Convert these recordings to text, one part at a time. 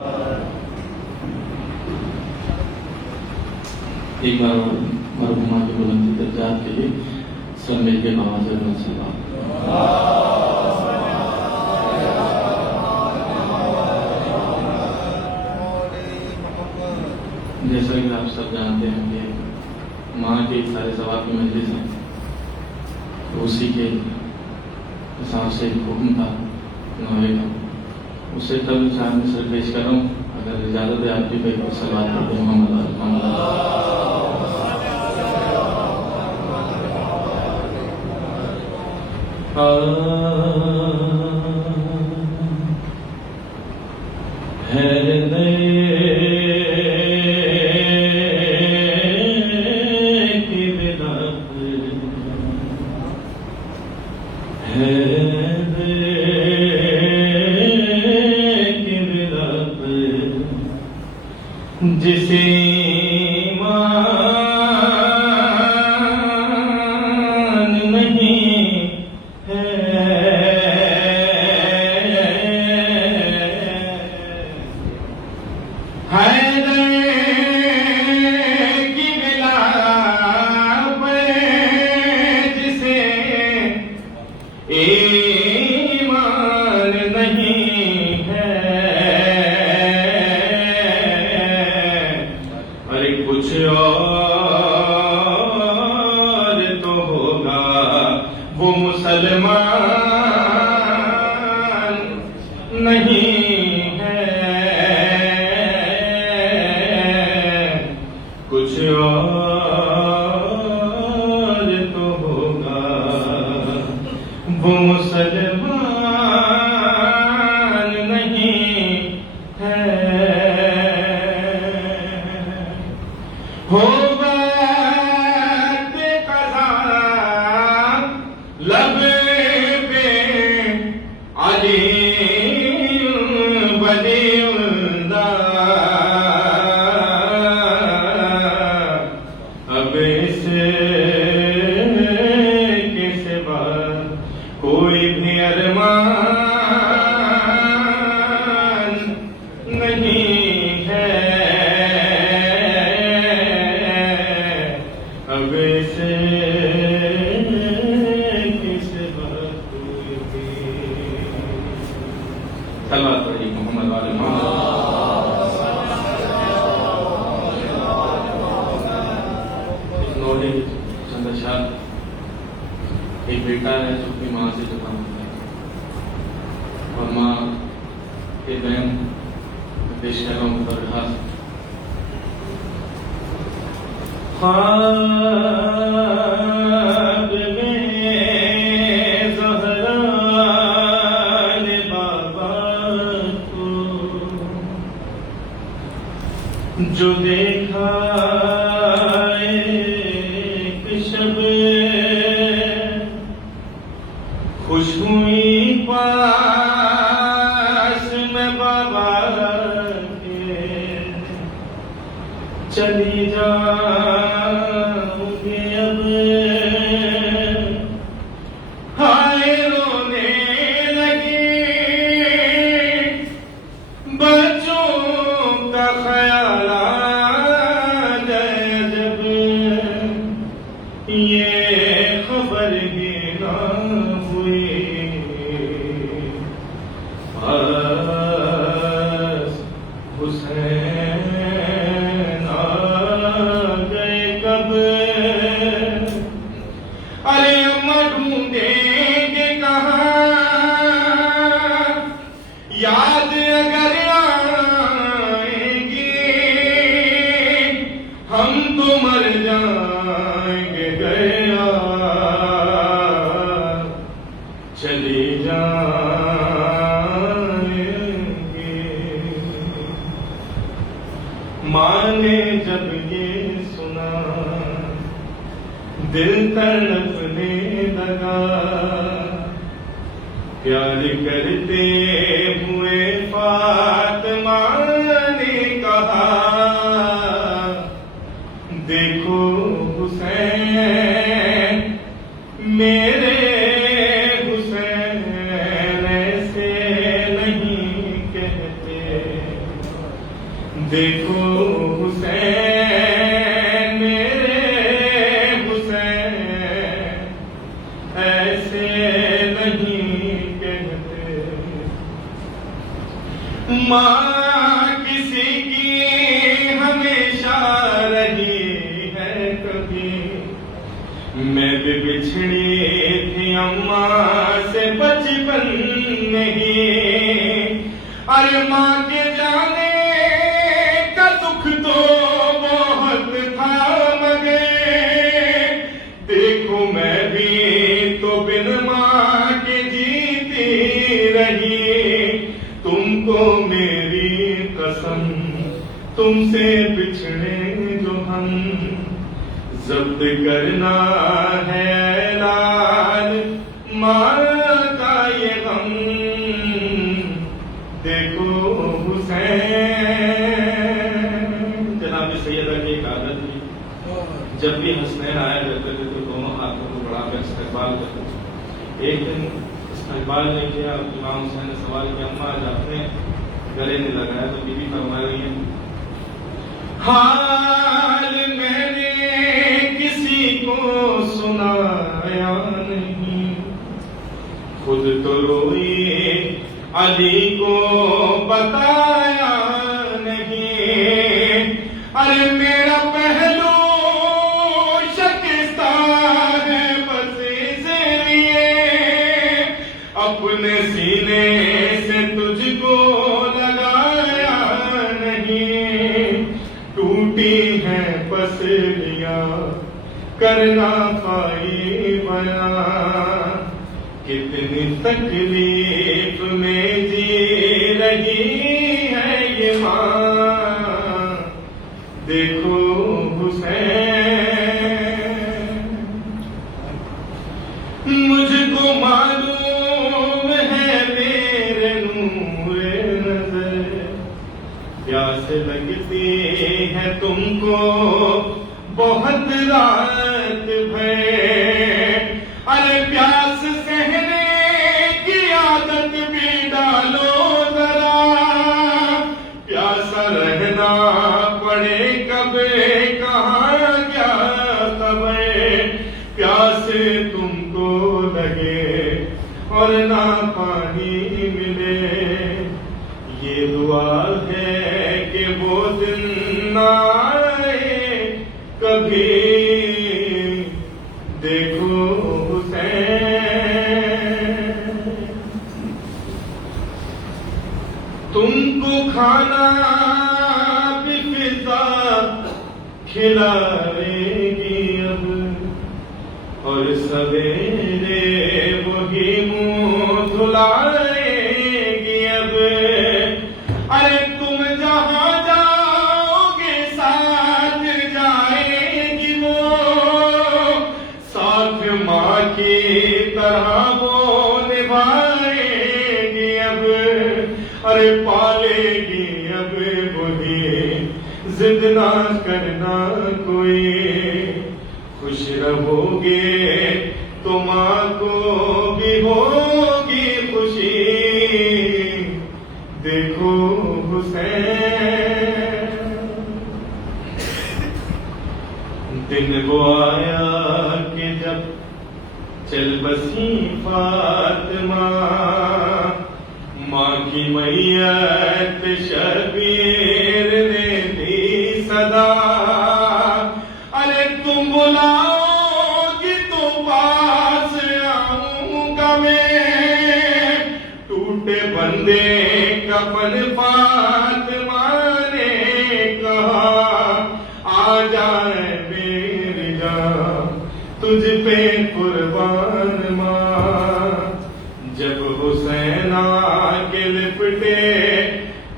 ایک بار مرحوما کی بلندی درجات کے لیے سب مل کے نماز جیسا کہ آپ سب جانتے ہیں کہ ماں کے سارے ثواب کی مجلس ہیں، تو اسی کے حساب سے حکم تھا نوے کا، اس سے تب انسان میں سر پیش کر رہا ہوں۔ اگر اجازت ہے آپ کی پہ سوال کرتے ہیں محمد جسے ایمان نہیں ہے، حیدر کی بلا پر جسے ایمان نہیں ہے، کچھ اور تو ہوگا وہ مسلمان نہیں ہے، کچھ اور تو ہوگا وہ مسلمان نہیں ہے۔ ہو وقت قضا لب پہ علی ولی اللہ، اب اس کے سوا کوئی بھی ارمان نہیں ہے، اب سے کس بات کوئی بھی صلوات پڑھی محمد والے محمد۔ اس نوٹے چند اشعار، ایک بیٹا ہے جو اپنی ماں سے جدا ہوتا ہے اور ماں کے بہن پیش کر رہا ہوں درخواست۔ خواب میں زہرا نے بابا کو جو دیکھا ایک شب، خوش ہوئی پاس میں بابا کے، چلی جاؤں گی اب ہائے رونے لگی، بچوں کا خیال آ جائے جب، یہ خبر بھی نہ ہوئی، بس حسین آ گئے کب، ارے اماں ڈھونڈیں گے کہاں، یاد اگر آئیں گی ہم تو مر جائیں گے گیا، چلی جائیں گے۔ ماں نے جب یہ سنا دل تڑپنے لگا، پیار کرتے ہوئے فاطمہ نے کہا، دیکھو حسین میرے حسین ایسے نہیں کہتے، دیکھو حسین میرے حسین ایسے نہیں کہتے، ماں کسی کی ہمیشہ رہی ہے کبھی، میں بھی بچھڑی تھی اماں سے بچپن نہیں، ارے ماں کے جانے کا دکھ تو بہت تھا مگر، دیکھو میں بھی تو بن ماں کے جیتی رہی، تم کو میری قسم تم سے بچھڑے جو ہم، ضبط کرنا ہے لال ماں کا یہ غم، دیکھو حسین۔ جناب سیدہ کی ایک عادت تھی، جب بھی حسنین آیا کرتے تھے تو دونوں ہاتھوں کو بڑھا کر استقبال کرتے تھے۔ ایک دن استقبال نے کیا، امام حسین نے سوال کیا، اماں آج آپ نے گلے نہیں لگایا، تو بی بی فرما رہی ہیں حال میں نے کسی کو سنایا نہیں، خود تو روئی علی کو بتایا نہیں، ارے میرا پہلو شکستہ ہے بس اس لیے، اپنے سینے سے تجھ کو لگایا نہیں، ٹوٹی ہے پسلیاں کرنا پائی بیان، کتنی تکلیف میں جی رہی ہے یہ ماں، دیکھو حسین۔ مجھ کو معلوم ہے میرے نور نظر، پیاس لگتی ہے تم کو بہت رات بھر، ارے پیاس سہنے کی عادت بھی ڈالو ذرا، پیاسا رہنا پڑے کب کہاں کیا خبر، پیاس تم کو لگے اور نہ پانی ملے، یہ دعا ہے کہ وہ دن نہ آئے کبھی، دیکھو حسین۔ تم کو کھانا بھی فضا کھلائے گی اب، اور سویرے وہی منہ دھلائے گی اب، ارے تم جہاں جاؤ گے ساتھ جائے گی وہ، ساتھ ماں کی طرح وہ نبھائے گی اب، ارے پالے گی اب وہی، ضد نہ کرنا کوئی، خوش رہو گے تو ماں کو بھی ہوگی خوشی، دیکھو حسین۔ دن وہ آیا کہ جب چل بسی فاطمہ، ماں کی میت شبیر نے دی صدا، ارے تم بلاؤ گی تو پاس آؤں گا میں، ٹوٹے بندے کفن فاطمہ نے کہا، آ جائے میری جان تجھ پہ قربان ماں، جب حسین آ کے لپٹے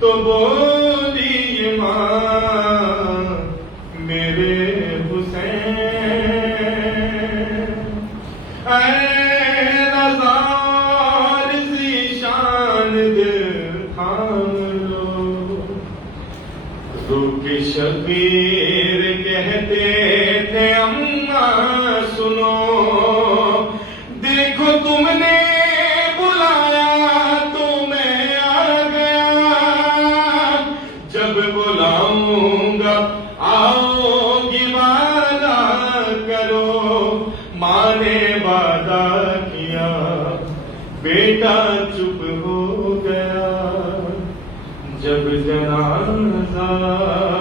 تو بولی یہ ماں میرے حسین، اے نظار سی شان دل تھام لو، روک شبیر کہتے تھے اماں سنو، دیکھو تم نے بلایا تو میں آ گیا، جب بلاؤں گا آؤ گی وعدہ کرو، ماں نے وعدہ کیا بیٹا چپ ہو گیا، جب جنازہ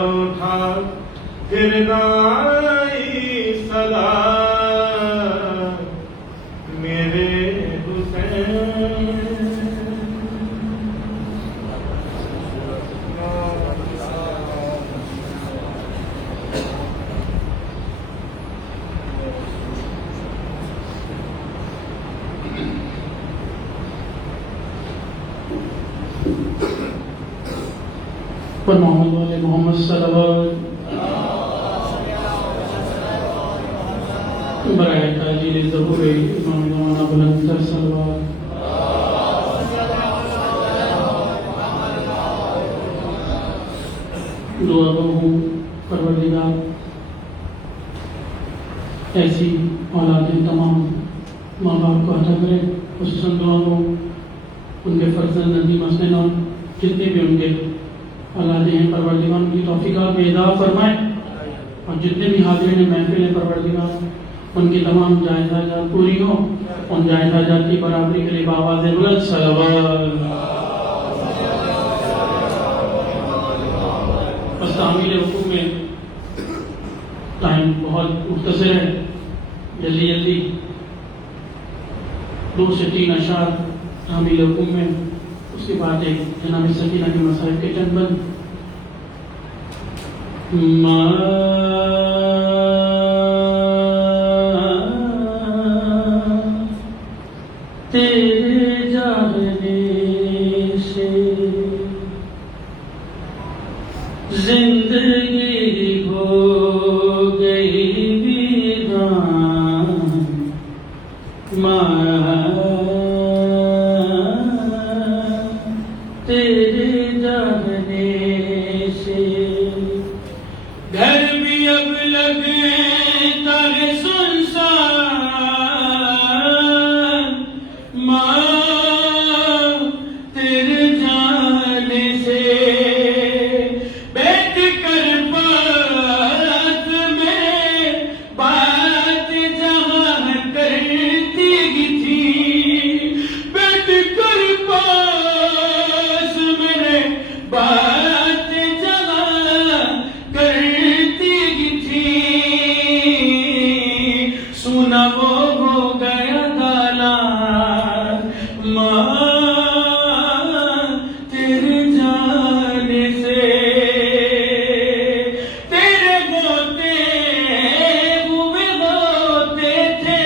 اٹھا پھر نہ آئی صدا میرے حسین۔ پر محمد والے محمد صلوات برائے تاجیل ظہور امام زمانہ بلند تر صلوات۔ دعا گو ہوں پروردگار ایسی اولادیں تمام ماں باپ کو عطا کرے، خصوصاً دعا گو ان کے فرزند ندیم حسین اور جتنے بھی ان کے اولادیں ہیں پروردگار ان کی توفیقات میں اضافہ فرمائے، اور جتنے بھی حاضرین محفل ہیں پروردگار ان کی تمام جائز حاجات پوری ہوں، ان جائز حاجات کی برابری کے لیے بآواز بلند صلوات۔ بس تعمیل حقوق میں ٹائم بہت مختصر ہے، جلدی جلدی 2 سے 3 اشعار تعمیل حقوق میں، اس کے بعد ایک جناب سکینہ کے مصائب کے چند بند۔ تیرے جانے سے زندگی ہو گئی ویران، تیرے جانے سے گھر بھی اب لگتا ہے سنسان، ماں تیرے جانے سے بیٹھ کر بات میں بات جہاں کرتی تھی، بیٹھ کر پاس میرے بات جہاں کرتی تھی، سنا وہ ہو گیا دالان، ماں تیرے جانے سے، تیرے ہوتے ہوئے ہوتے تھے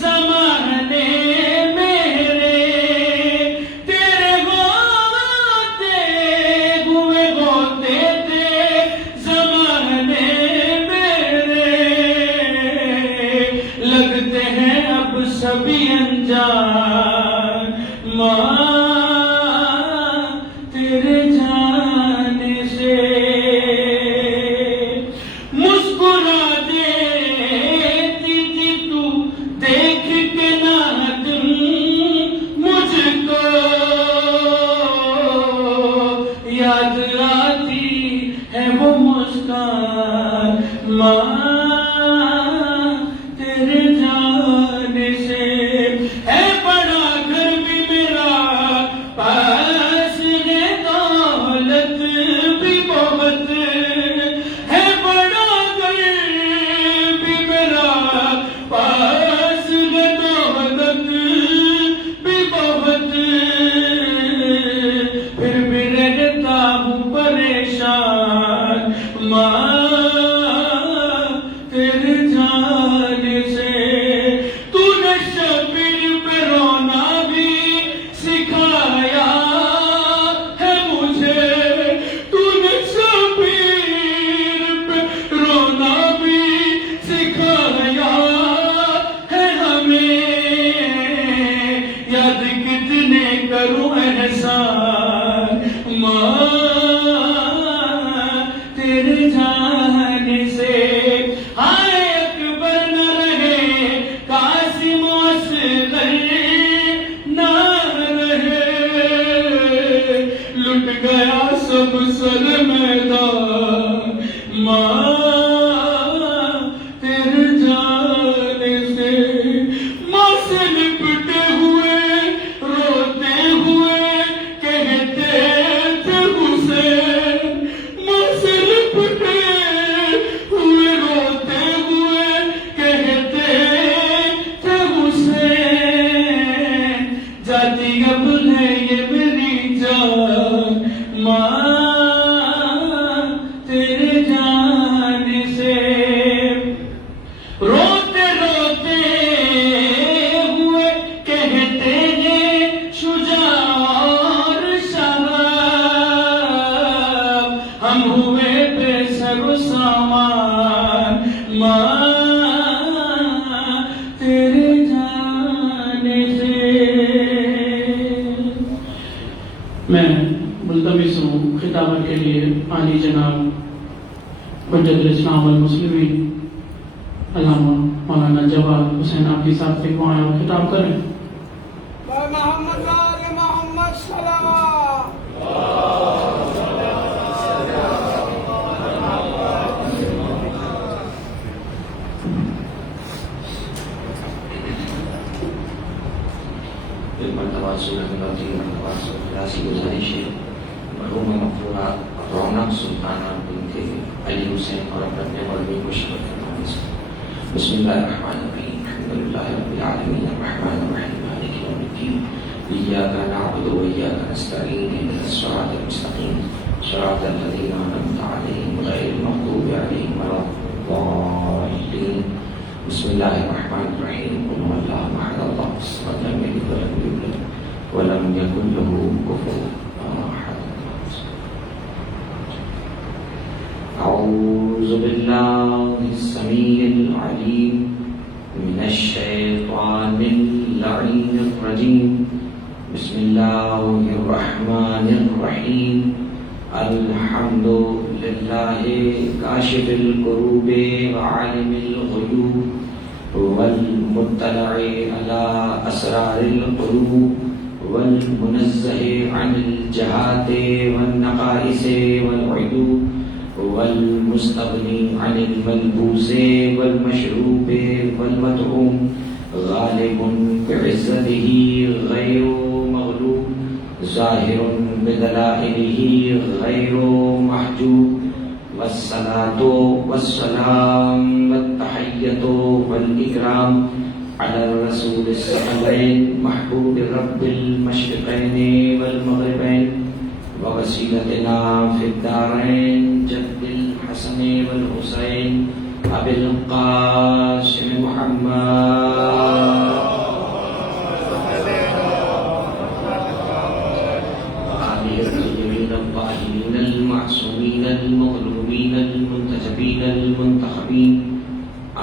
زمانے میرے، تیرے ہوتے ہوئے ہوتے تھے زمانے میرے، لگتے ہیں اب سبھی انجان، ماں تیرے جانے سے، مسکرا دیتی تھی تو دیکھ کے نہ دل مجھ کو، یاد آتی ہے وہ مسکان، ماں تیرے جانے سے، ہے بڑا گھر بھی میرا پاس ہے دولت بھی بہت، ہے بڑا گھر بھی میرا پاس ہے دولت بھی بہت، پھر بھی رہتا ہوں پریشان، ماں میدان ماں تیرے جانے سے، ماں سے لپٹے ہوئے روتے ہوئے کہتے تھے حسین، ماں سے لپٹے ہوئے روتے ہوئے کہتے تھے حسین، جاتی اب ہے یہ میری جان ماں تیرے جانے سے، روتے روتے ہوئے کہتے ہیں شجاع اور شباب، ہم ہوئے بے سر و سامان ماں تیرے جانے سے۔ میں ملتمس ہوں خطابت کے لیے عالی جناب حجت الاسلام والمسلمین علامہ مولانا جواد حسین آبدی صاحب سے کو آئیں اور خطاب کریں۔ محمد آل محمد صلوات۔ ایک مرتبہ سورہ نبی مرتبہ خلاصی گزارش ہے، مرحوم مغفورہ رونق سلطانہ بنت علی حسین اور اپنے مرمی کو شرف فرمانے سے۔ بسم اللہ الرحمن الرحیم، الحمد للہ رب العالمین الرحمن الرحیم مالک یوم الدین، ایاک نعبد و ایاک نستعین، اہدنا الصراط المستقیم صراط الذین انعمت علیہم غیر المغضوب علیہم ولا الضالین۔ بسم اللہ الرحمن الرحیم، قل هو اللہ احد اللہ الصمد لم یلد ولم یولد ولم یکن له کفوا احد۔ اعوذ باللہ السمیع العلیم من الشیطان اللعین الرجیم، بسم اللہ الرحمن الرحیم، الحمد للہ کاشف الکروب وعالم الغیوب والمطلع علی اسرار القلوب والمنزہ عن الجہات والنقائص والعیوب والمستغنی عن الملبوس والمشروب والمطعوم، غالب بعزته غیر مغلوب، ظاہر بدلائلہ غیر محجوب، والصلاة والسلام والتحیۃ والإکرام علی الرسول الثقلین محبوب رب المشرقین والمغربین ووسیلتنا فی الدارین جد الحسن والحسین ابی القاسم محمد الطاهرين المعصومين المظلومين المنتجبين المنتخبين،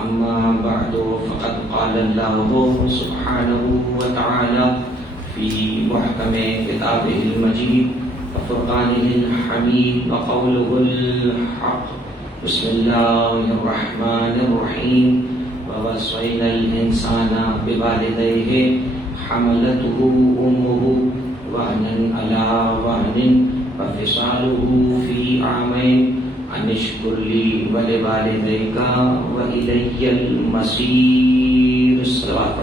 أما بعد فقد قال الله سبحانه وتعالى في محكم كتابه المجيد وفرقانه الحميد وقوله الحق، بسم الله الرحمن الرحيم، ووصينا الإنسان بوالديه حملته أمه وهنا على وهن وفصاله في عامين أن اشكر لي ولوالديك وإلي المصير۔ الصلوات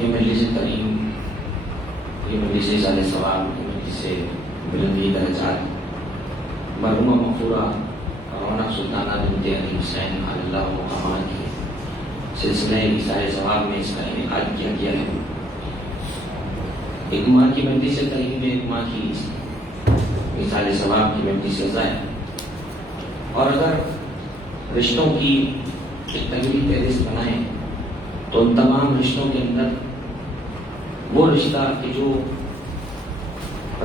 یہ مجلس کریم، یہ مجلس اظہار ثواب، یہ مجلس بلندی درجات، مرحومہ مغفورہ رونق سلطانہ بنت علی حسین علی اللہ مقامات کی سلسلہ اظہار ثواب میں اس کا انعقاد کیا گیا ہے۔ ایک ماہ کی مجلس کریم میں ایک ماہ کی اظہار ثواب کی مجلس سزا ہے، اور اگر رشتوں کی ایک طویل فہرست بنائیں تو ان تمام رشتوں کے اندر وہ رشتہ کہ جو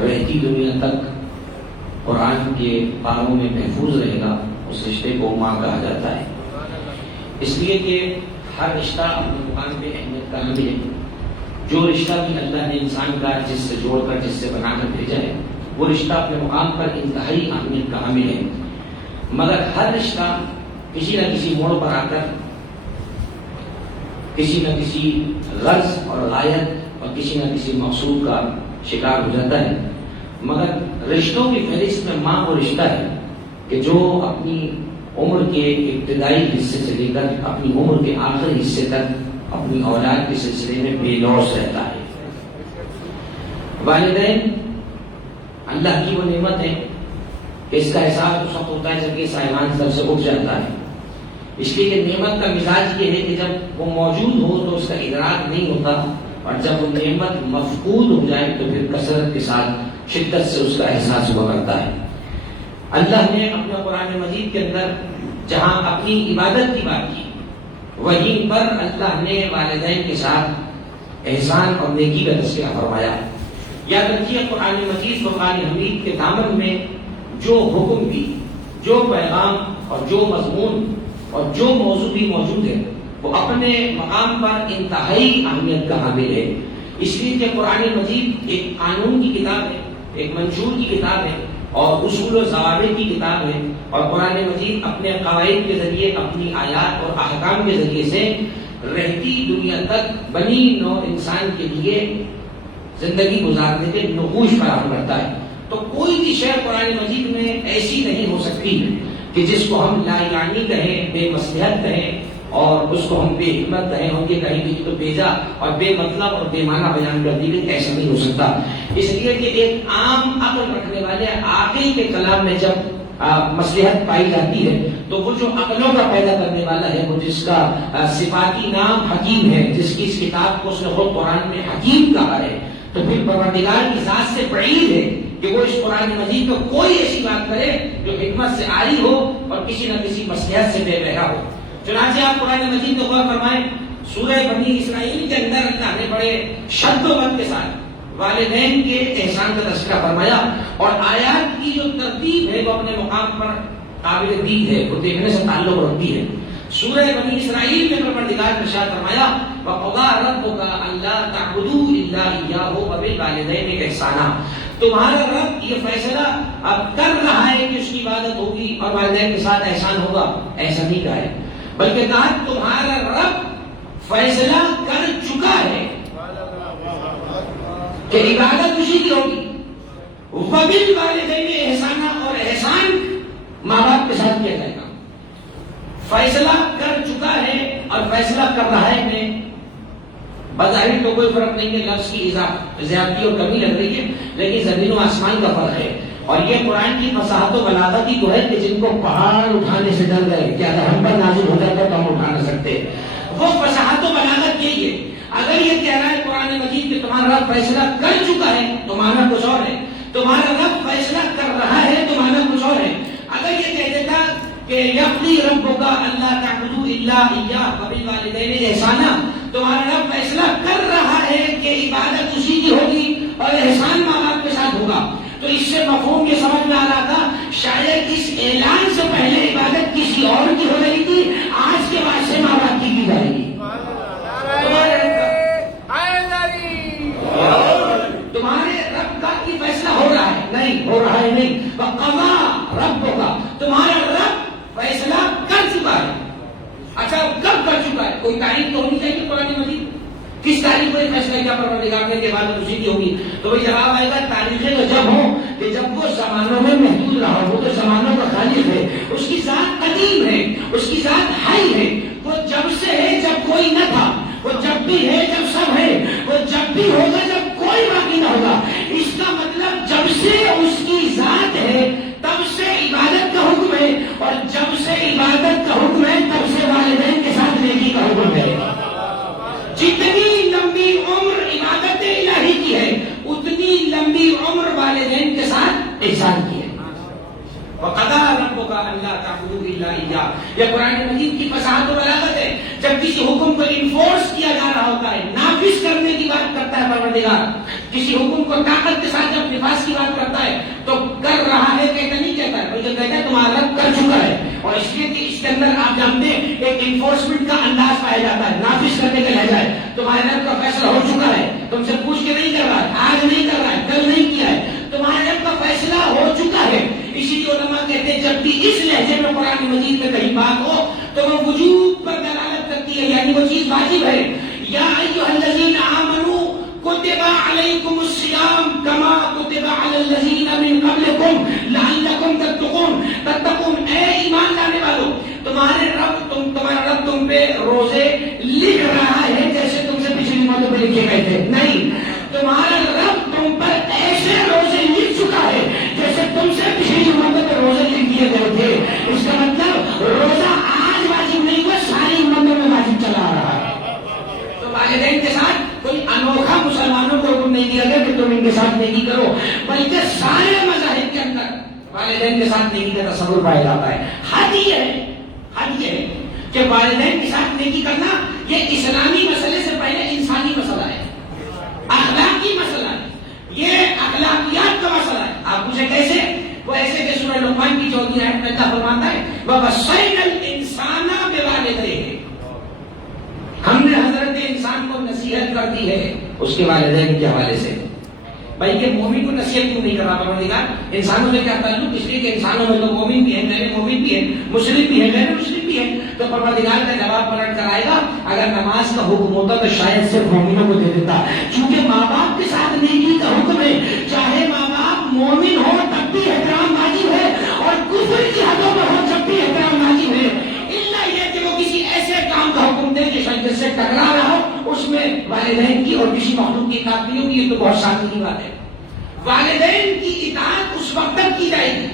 رہتی دنیا تک قرآن کے پاروں میں محفوظ رہے گا، اس رشتے کو ماں کہا جاتا ہے، اس لیے کہ ہر رشتہ اپنے مقام پہ اہمیت کا حامل ہے۔ جو رشتہ بھی اللہ نے انسان کا جس سے جوڑ کر، جس سے بنا کر بھیجا ہے، وہ رشتہ اپنے مقام پر انتہائی اہمیت کا حامل ہے، مگر ہر رشتہ کسی نہ کسی موڑ پر آ کر کسی نہ کسی غرض اور غایت اور کسی نہ کسی مقصود کا شکار ہو جاتا ہے، مگر رشتوں کی فہرست میں ماں وہ رشتہ ہے کہ جو اپنی عمر کے ابتدائی حصے سے لے کر اپنی عمر کے آخری حصے تک اپنی اولاد کے سلسلے میں بے لوث رہتا ہے۔ والدین اللہ کی وہ نعمت ہے کہ اس کا احساس اس وقت ہوتا ہے جب کہ سائمان سر سے اٹھ جاتا ہے، اس لیے کہ نعمت کا مزاج یہ ہے کہ جب وہ موجود ہو تو اس کا ادراک نہیں ہوتا، اور جب وہ نعمت مفقود ہو جائے تو پھر کثرت کے ساتھ شدت سے اس کا احساس ہوا کرتا ہے۔ اللہ نے اپنے قرآن مجید کے اندر جہاں اپنی عبادت کی بات کی، وہیں پر اللہ نے والدین کے ساتھ احسان اور نیکی کا تذکرہ فرمایا۔ یاد رکھیے قرآن مجید فرقان حمید کے دامن میں جو حکم بھی، جو پیغام اور جو مضمون اور جو موضوع بھی موجود ہے وہ اپنے مقام پر انتہائی اہمیت کا حامل ہے، اس لیے کہ قرآن مجید ایک قانون کی کتاب ہے، ایک منشور کی کتاب ہے اور اصول و ضوابط کی کتاب ہے، اور قرآن مجید اپنے قواعد کے ذریعے، اپنی آیات اور احکام کے ذریعے سے رہتی دنیا تک بنی نوع انسان کے لیے زندگی گزارنے کے نقوش فراہم کرتا ہے۔ تو کوئی بھی شے قرآن مجید میں ایسی نہیں ہو سکتی کہ جس کو ہم لا یعنی کہیں، بے مصلحت کہیں، اور اس کو ہم بے حکمت کہیں، ہم یہ کہیں کہ تو بیجا اور بے مطلب اور بے معنی بیان کر دی گئی، ایسا نہیں ہو سکتا۔ اس لیے کہ ایک عام عقل رکھنے والے عاقل کے کلام میں جب مصلحت پائی جاتی ہے تو وہ جو عقلوں کا پیدا کرنے والا ہے، وہ جس کا صفاتی نام حکیم ہے، جس کی اس کتاب کو اس نے خود قرآن میں حکیم کہا ہے، تو پھر پروردگار کی ذات سے بعید ہے کہ وہ اس قرآن مجید کو کوئی ایسی بات کرے جو حکمت سے عاری ہو اور کسی نہ کسی مصلحت سے بے بہرا ہو۔ چنانچہ آپ قرآن مجید کو غور فرمائیں، سورہ بنی اسرائیل کے اندر اللہ نے بڑے شد و بد کے ساتھ والدین کے احسان کا تذکرہ فرمایا، اور آیات کی جو ترتیب ہے وہ اپنے مقام پر قابل دید ہے، وہ دیکھنے سے تعلق رکھتی ہے۔ سورہ بنی اسرائیل میں پروردگار نے ارشاد فرمایا وَقَضَىٰ رَبُّكَ أَلَّا تَعْبُدُوا إِلَّا إِيَّاهُ وَبِالْوَالِدَيْنِ إِحْسَانًا۔ تمہارا رب یہ فیصلہ اب کر رہا ہے کہ اس کی عبادت ہوگی اور والدین کے ساتھ احسان ہوگا، ایسا نہیں کہا ہے، بلکہ کہا تمہارا رب فیصلہ کر چکا ہے کہ عبادت اسی کی ہوگی، وَبِالْوَالِدَيْنِ إِحْسَانًا، اور احسان ماں باپ کے ساتھ کیا جائے گا۔ فیصلہ کر چکا ہے اور فیصلہ کر رہا ہے میں بظاہر تو کوئی فرق نہیں ہے، لفظ کی زیادتی اور کمی لگ رہی ہے، لیکن زمین و آسمان کا فرق ہے، اور یہ قرآن کی فصاحت و بلاغت ہی تو ہے کہ جن کو پہاڑ اٹھانے سے ڈر گئے کہ اگر ہم پر نازل ہو جاتا تو ہم اٹھا نہ سکتے، وہ فصاحت و بلاغت یہی ہے۔ اگر یہ کہہ رہا ہے قرآن مجید کہ تمہارا رب فیصلہ کر چکا ہے تو معنی کچھ اور ہے، تمہارا رب فیصلہ کر رہا ہے تو معنی کچھ اور ہے۔ اگر یہ کہہ دیتا کہ یقضی ربک الا تعبدوا الا ایاہ وبالوالدین احسانا، تمہارا رب فیصلہ کر رہا ہے کہ عبادت اسی کی ہوگی اور احسان ماں باپ کے ساتھ ہوگا، تو اس سے مفہوم یہ سمجھ میں آ رہا تھا شاید اس اعلان سے پہلے عبادت کسی اور کی ہو رہی تھی، آج کے بعد سے ماں باپ کی جائے گی۔ تمہارے رب کا یہ فیصلہ ہو رہا ہے نہیں، ہو رہا ہے نہیں، وَقَضَىٰ رَبُّكَ، تمہارا رب فیصلہ کر چکا ہے۔ اچھا کب کر چکا ہے؟ کوئی تاریخ تو ہونی چاہیے قرآن مجید، کس تاریخ کو یہ فیصلہ کیا پروردگار نے کہ عبادت اسی کی ہوگی؟ تو وہ جواب آئے گا تاریخیں تو جب ہوں کہ جب وہ زمانوں میں محدود رہا، وہ تو زمانوں کا خالق ہے، اس کی ذات قدیم ہے، اس کی ذات حی ہے، وہ جب سے ہے جب کوئی نہ تھا، وہ جب بھی ہے جب سب ہے، وہ جب بھی ہوگا جب کوئی باقی نہ ہوگا۔ اس کا مطلب جب سے اس کی ذات ہے تب سے عبادت کا حکم ہے، اور جب سے عبادت کا حکم ہے تب سے والدین کے ساتھ نیکی کا حکم ہے۔ جتنی لمبی عمر عبادت الہی کی ہے اتنی لمبی عمر والدین کے ساتھ احسان کی ہے۔ وَقَضَىٰ رَبُّكَ أَلَّا تَعْبُدُوا إِلَّا إِيَّاهُ، یہ قرآن مجید کی فصاحت و بلاغت ہے۔ جب کسی حکم کو انفورس کیا جا رہا ہوتا ہے، نافذ کرنے کی بات کرتا ہے پروردگار، کسی حکم کو طاقت کے ساتھ جب نفاذ کی بات کرتا ہے تو کر رہا ہے کہتا نہیں کہتا ہے، بلکہ کہتا ہے تمہارا رب کر چکا ہے، اور اس لیے کہ اس کے اندر آپ جانتے ہیں ایک انفورسمنٹ کا انداز پایا جاتا ہے، نافذ کرنے کا لہجہ ہے۔ تمہارے رب کا فیصلہ ہو چکا ہے، تم سے پوچھ کے نہیں کر رہا ہے، آج نہیں کر رہا ہے، کل نہیں کیا ہے، تمہارے رب کا فیصلہ ہو چکا ہے۔ اسی لیے علماء کہتے ہیں جب بھی اس لہجے میں قرآن مجید میں کہیں بات ہو تو وہ وجود پر دلالت کرتی سکتی ہے، یعنی وہ چیز واجب ہے. یا ایھا الذین آمنوا کتب علیکم الصیام کما کتب علی الذین من قبلکم لعلکم تتقون. اے ایمان لانے والو، تمہارا رب تم پہ روزے لکھ رہا ہے جیسے تم سے پچھلی امتوں پہ لکھے گئے تھے. نہیں، تمہارا رب تم پر ایسے روزے لکھ چکا ہے جیسے تم سے پچھلی امتوں پہ روزے لکھ دیے گئے تھے. اس کا مطلب روزہ آج واجب نہیں ہوا، ساری امتوں میں واجب چلا رہا ہے. تو والدین کے ساتھ کوئی انوکھا مسلمانوں کو حکم نہیں دیا گیا کہ تم ان کے ساتھ نیکی کرو، بلکہ سارے مذاہب کے اندر والدین کے ساتھ نیکی کا تصور پایا جاتا ہے. حد یہ ہے کہ والدین کے ساتھ نیکی کرنا یہ اسلامی مسئلے سے پہلے انسانی مسئلہ ہے، اخلاقی مسئلہ ہے، یہ اخلاقیات کا مسئلہ ہے. آپ پوچھیں کیسے؟ وہ ایسے کہ سورہ لقمان کی 14 آیت میں اللہ فرماتا ہے وَوَصَّيْنَا الْإِنسَانَ بِوَالِدَيْهِ، ہم نے حضرت انسان کو نصیحت کر دی ہے اس کے والدین کے حوالے سے. بھائی کہ مومن کو نصیحت کیوں نہیں کرنا پروردگار؟ انسانوں میں کیا تعلق؟ اس لیے کہ انسانوں میں تو مومن بھی ہیں، غیر مومن بھی ہیں، مسلم بھی ہیں، غیر مسلم بھی ہیں. تو پروردگار کا جواب پلٹ کر آئے گا اگر نماز کا حکم ہوتا تو شاید صرف مومنوں کو دے دیتا. چونکہ ماں باپ کے ساتھ نیکی کا حکم ہے، چاہے ماں باپ مومن ہو تب بھی احترام واجب ہے، اور کفر کی حدوں میں ہو جب بھی احترام واجب ہے. الا یہ کہ وہ کسی ایسے کام کا حکم دے جس سے ٹکرا رہا ہو، اس میں والدین کی اور کسی مخلوق کی اطاعت نہیں ہوگی. یہ تو بہت سادگی کی بات ہے. والدین کی اطاعت اس وقت تک کی جائے گی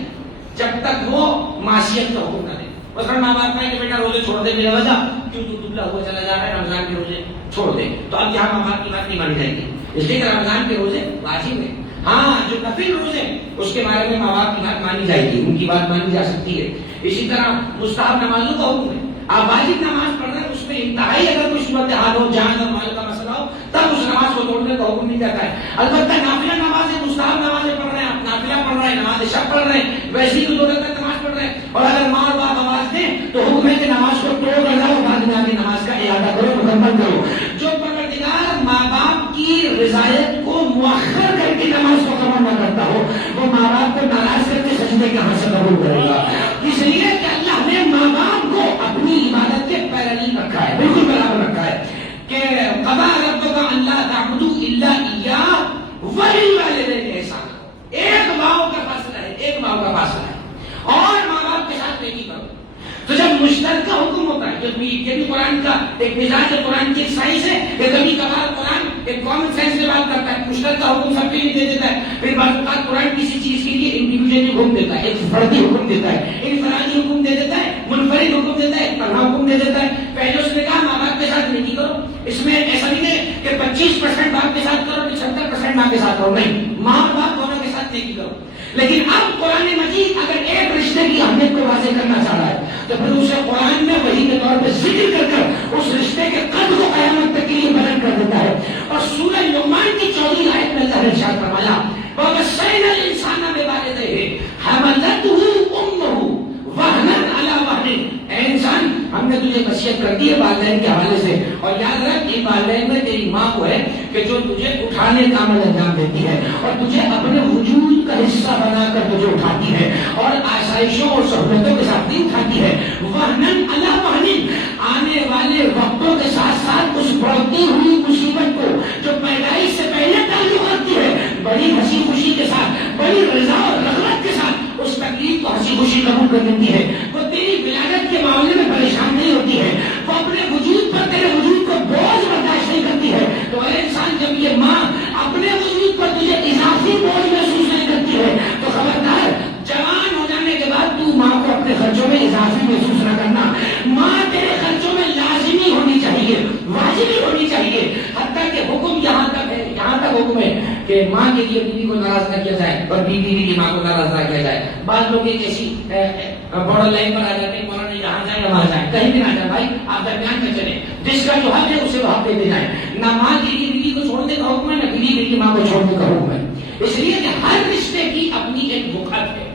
جب تک وہ معصیت کا حکم نہ دے. مثلا ماں باپ کہیں کہ بیٹا روزے چھوڑ دے، میرا وجہ کیوں تو دبلا ہوا چلا جا رہا ہے، رمضان کے روزے چھوڑ دے. تو اب یہاں ماں باپ کی بات نہیں مانی جائے گی، اس لیے کہ رمضان کے روزے واجب ہیں. ہاں جو نفل روزے اس کے بارے میں ماں باپ کی بات مانی جائے گی، ان کی بات مانی جا سکتی ہے. اسی طرح مستحب نمازوں کا حکم ہے. آپ واجب نماز پڑھ رہے ہیں، اس میں انتہائی اگر کوئی صورت حال ہو، جان اور مال کا مسئلہ ہو، تب اس نماز کو توڑنے کا حکم نہیں جاتا ہے. البتہ نافلہ نمازیں، مستحب نمازیں پڑھ رہے ہیں، آپ نافلہ پڑھ رہے ہیں، نماز شب پڑھ رہے ہیں، ویسے ہی دو رکعت نماز پڑھ رہے ہیں، اور اگر ماں اور باپ آواز دیں تو حکم ہے کہ نماز کو توڑ کر جاؤ، بعد میں آگے نماز کا اعادہ کرو، مکمل کرو. جو پروردگار ماں باپ کی رضایت کو مؤخر کر کے نماز کو قبول نہ کرتا ہو، وہ ماں باپ کو ناراض کر کے سجدے کہاں سے قبول کرے گا؟ اس لیے کہ اللہ نے ماں باپ کو اپنی عبادت کے پیرالل رکھا ہے، بالکل برابر رکھا ہے کہ قضا ربک الا تعبدوا الا ایاہ وبالوالدین احسانا. ایک ماؤں کا فاصلہ ہے، ایک ماؤں کا فاصلہ ہے، اور ماں باپ کے ساتھ نیکی کرو. تو جب مشترکہ حکم ہوتا ہے، یہ بھی قرآن کا ایک مزاج ہے، قرآن کی ایک سائنس ہے کہ کبھی کبھار قرآن ایک کامن سینس سے بات کرتا ہے، مشترکہ حکم سب کے لیے دے دیتا ہے. پھر بعض اوقات قرآن کسی چیز کے لیے انڈیویجولی حکم دیتا ہے، ایک فردی حکم دیتا ہے، انفرادی حکم دے دیتا ہے، منفرد حکم دیتا ہے، ایک پڑھا حکم دے دیتا ہے. پہلے اس نے کہا ماں باپ کے ساتھ نیکی کرو. اس میں ایسا نہیں ہے کہ 25% باپ کے ساتھ کرو، 75% ماں کے ساتھ کرو، نہیں، ماں اور باپ دونوں کے ساتھ نیکی کرو. لیکن اب قرآن مجید اگر ایک رشتے کی اہمیت کو واضح کرنا چاہ رہا ہے تو پھر اسے قرآن میں وحی کے طور پہ ذکر کر کر اس رشتے کے قد کو قیامت تک کے لیے بیان کر دیتا ہے. اور سورہ لقمان کی 14 آیت میں اللہ نے ارشاد فرمایا وَوَصَّيْنَا الْإِنسَانَ بِوَالِدَيْهِ حَمَلَتْهُ أُمُّهُ وَهْنًا عَلَى وَهْنٍ. اے انسان، ہم نے تجھے نصیحت کر دی ہے والدین کے حوالے سے، اور یاد رکھ ان والدین میں تیری ماں کو ہے کہ جو تجھے اٹھانے کا عمل انجام دیتی ہے اور تجھے اپنے وجود کا حصہ بنا کر تجھے اٹھاتی ہے اور آسائشوں اور سہولتوں کے ساتھ نہیں اٹھاتی ہے. وَهْنًا عَلَى وَهْنٍ، آنے والے وقتوں کے ساتھ ساتھ اس بڑھتی ہوئی مصیبت کو جو پیدائش سے پہلے تعلق رکھتی ہے، بڑی ہنسی خوشی کے ساتھ، بڑی رضا اور رغبت کے ساتھ اس تکلیف کو ہنسی خوشی قبول کر لیتی ہے. وہ تیری ولادت کے معاملے میں پریشان نہیں ہوتی ہے، وہ اپنے وجود پر تیرے وجود کو بوجھ برداشت نہیں کرتی ہے. تو اے انسان، جب یہ ماں اپنے وجود پر تجھے اضافی بوجھ محسوس نہیں کرتی ہے تو خبردار، جوان ہو جانے کے بعد تو ماں کو اپنے خرچوں میں اضافی محسوس نہ کرنا. ماں تیرے خرچوں میں لازمی ہونی چاہیے، واجبی ہونی چاہیے. حتیٰ کہ حکم یہاں تک ہے، یہاں تک حکم ہے کہ ماں کے لیے بیوی کو ناراض نہ کیا جائے اور بیوی کی ماں کو ناراض نہ کیا جائے. بعض لوگ ایک ایسی بارڈر لائن پر آ جاتے ہیں، مولانا یہاں جائیں یا وہاں جائیں، کہیں بھی نہ جائیں بھائی، آپ درمیان میں چلیں، جس کا جو حق ہے اسے وہ حق دیتے جائیں. نہ ماں کے لیے بیوی کو چھوڑنے کا حکم ہے، نہ بیوی کے لیے ماں کو چھوڑنے کا حکم ہے. اس لیے کہ ہر رشتے کی اپنی ایک بخت ہے.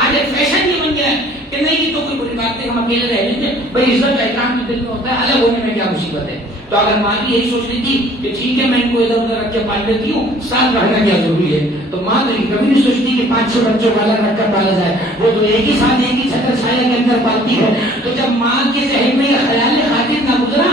آج ایک فیشن یہ بن گیا ہے کہ نہیں یہ تو کوئی بری بات نہیں، ہم اکیلے رہ لیں گے، بھائی عزت کا احترام تو دل میں ہوتا ہے، الگ ہونے میں کیا مصیبت ہے. تو اگر ماں بھی یہی سوچ رہی تھی کہ ٹھیک ہے میں ان کو ادھر ادھر رکھ کے پال لیتی ہوں، ساتھ رہنا کیا ضروری ہے، تو ماں تو کبھی نہیں سوچتی کہ 5-6 بچوں کا الگ رکھ کر پالا جائے. وہ تو ایک ہی ساتھ ایک ہی چھتر چھایا کے اندر پالتی ہے. تو جب ماں کے ذہن میں یہ خیال خاطر نہ گزرا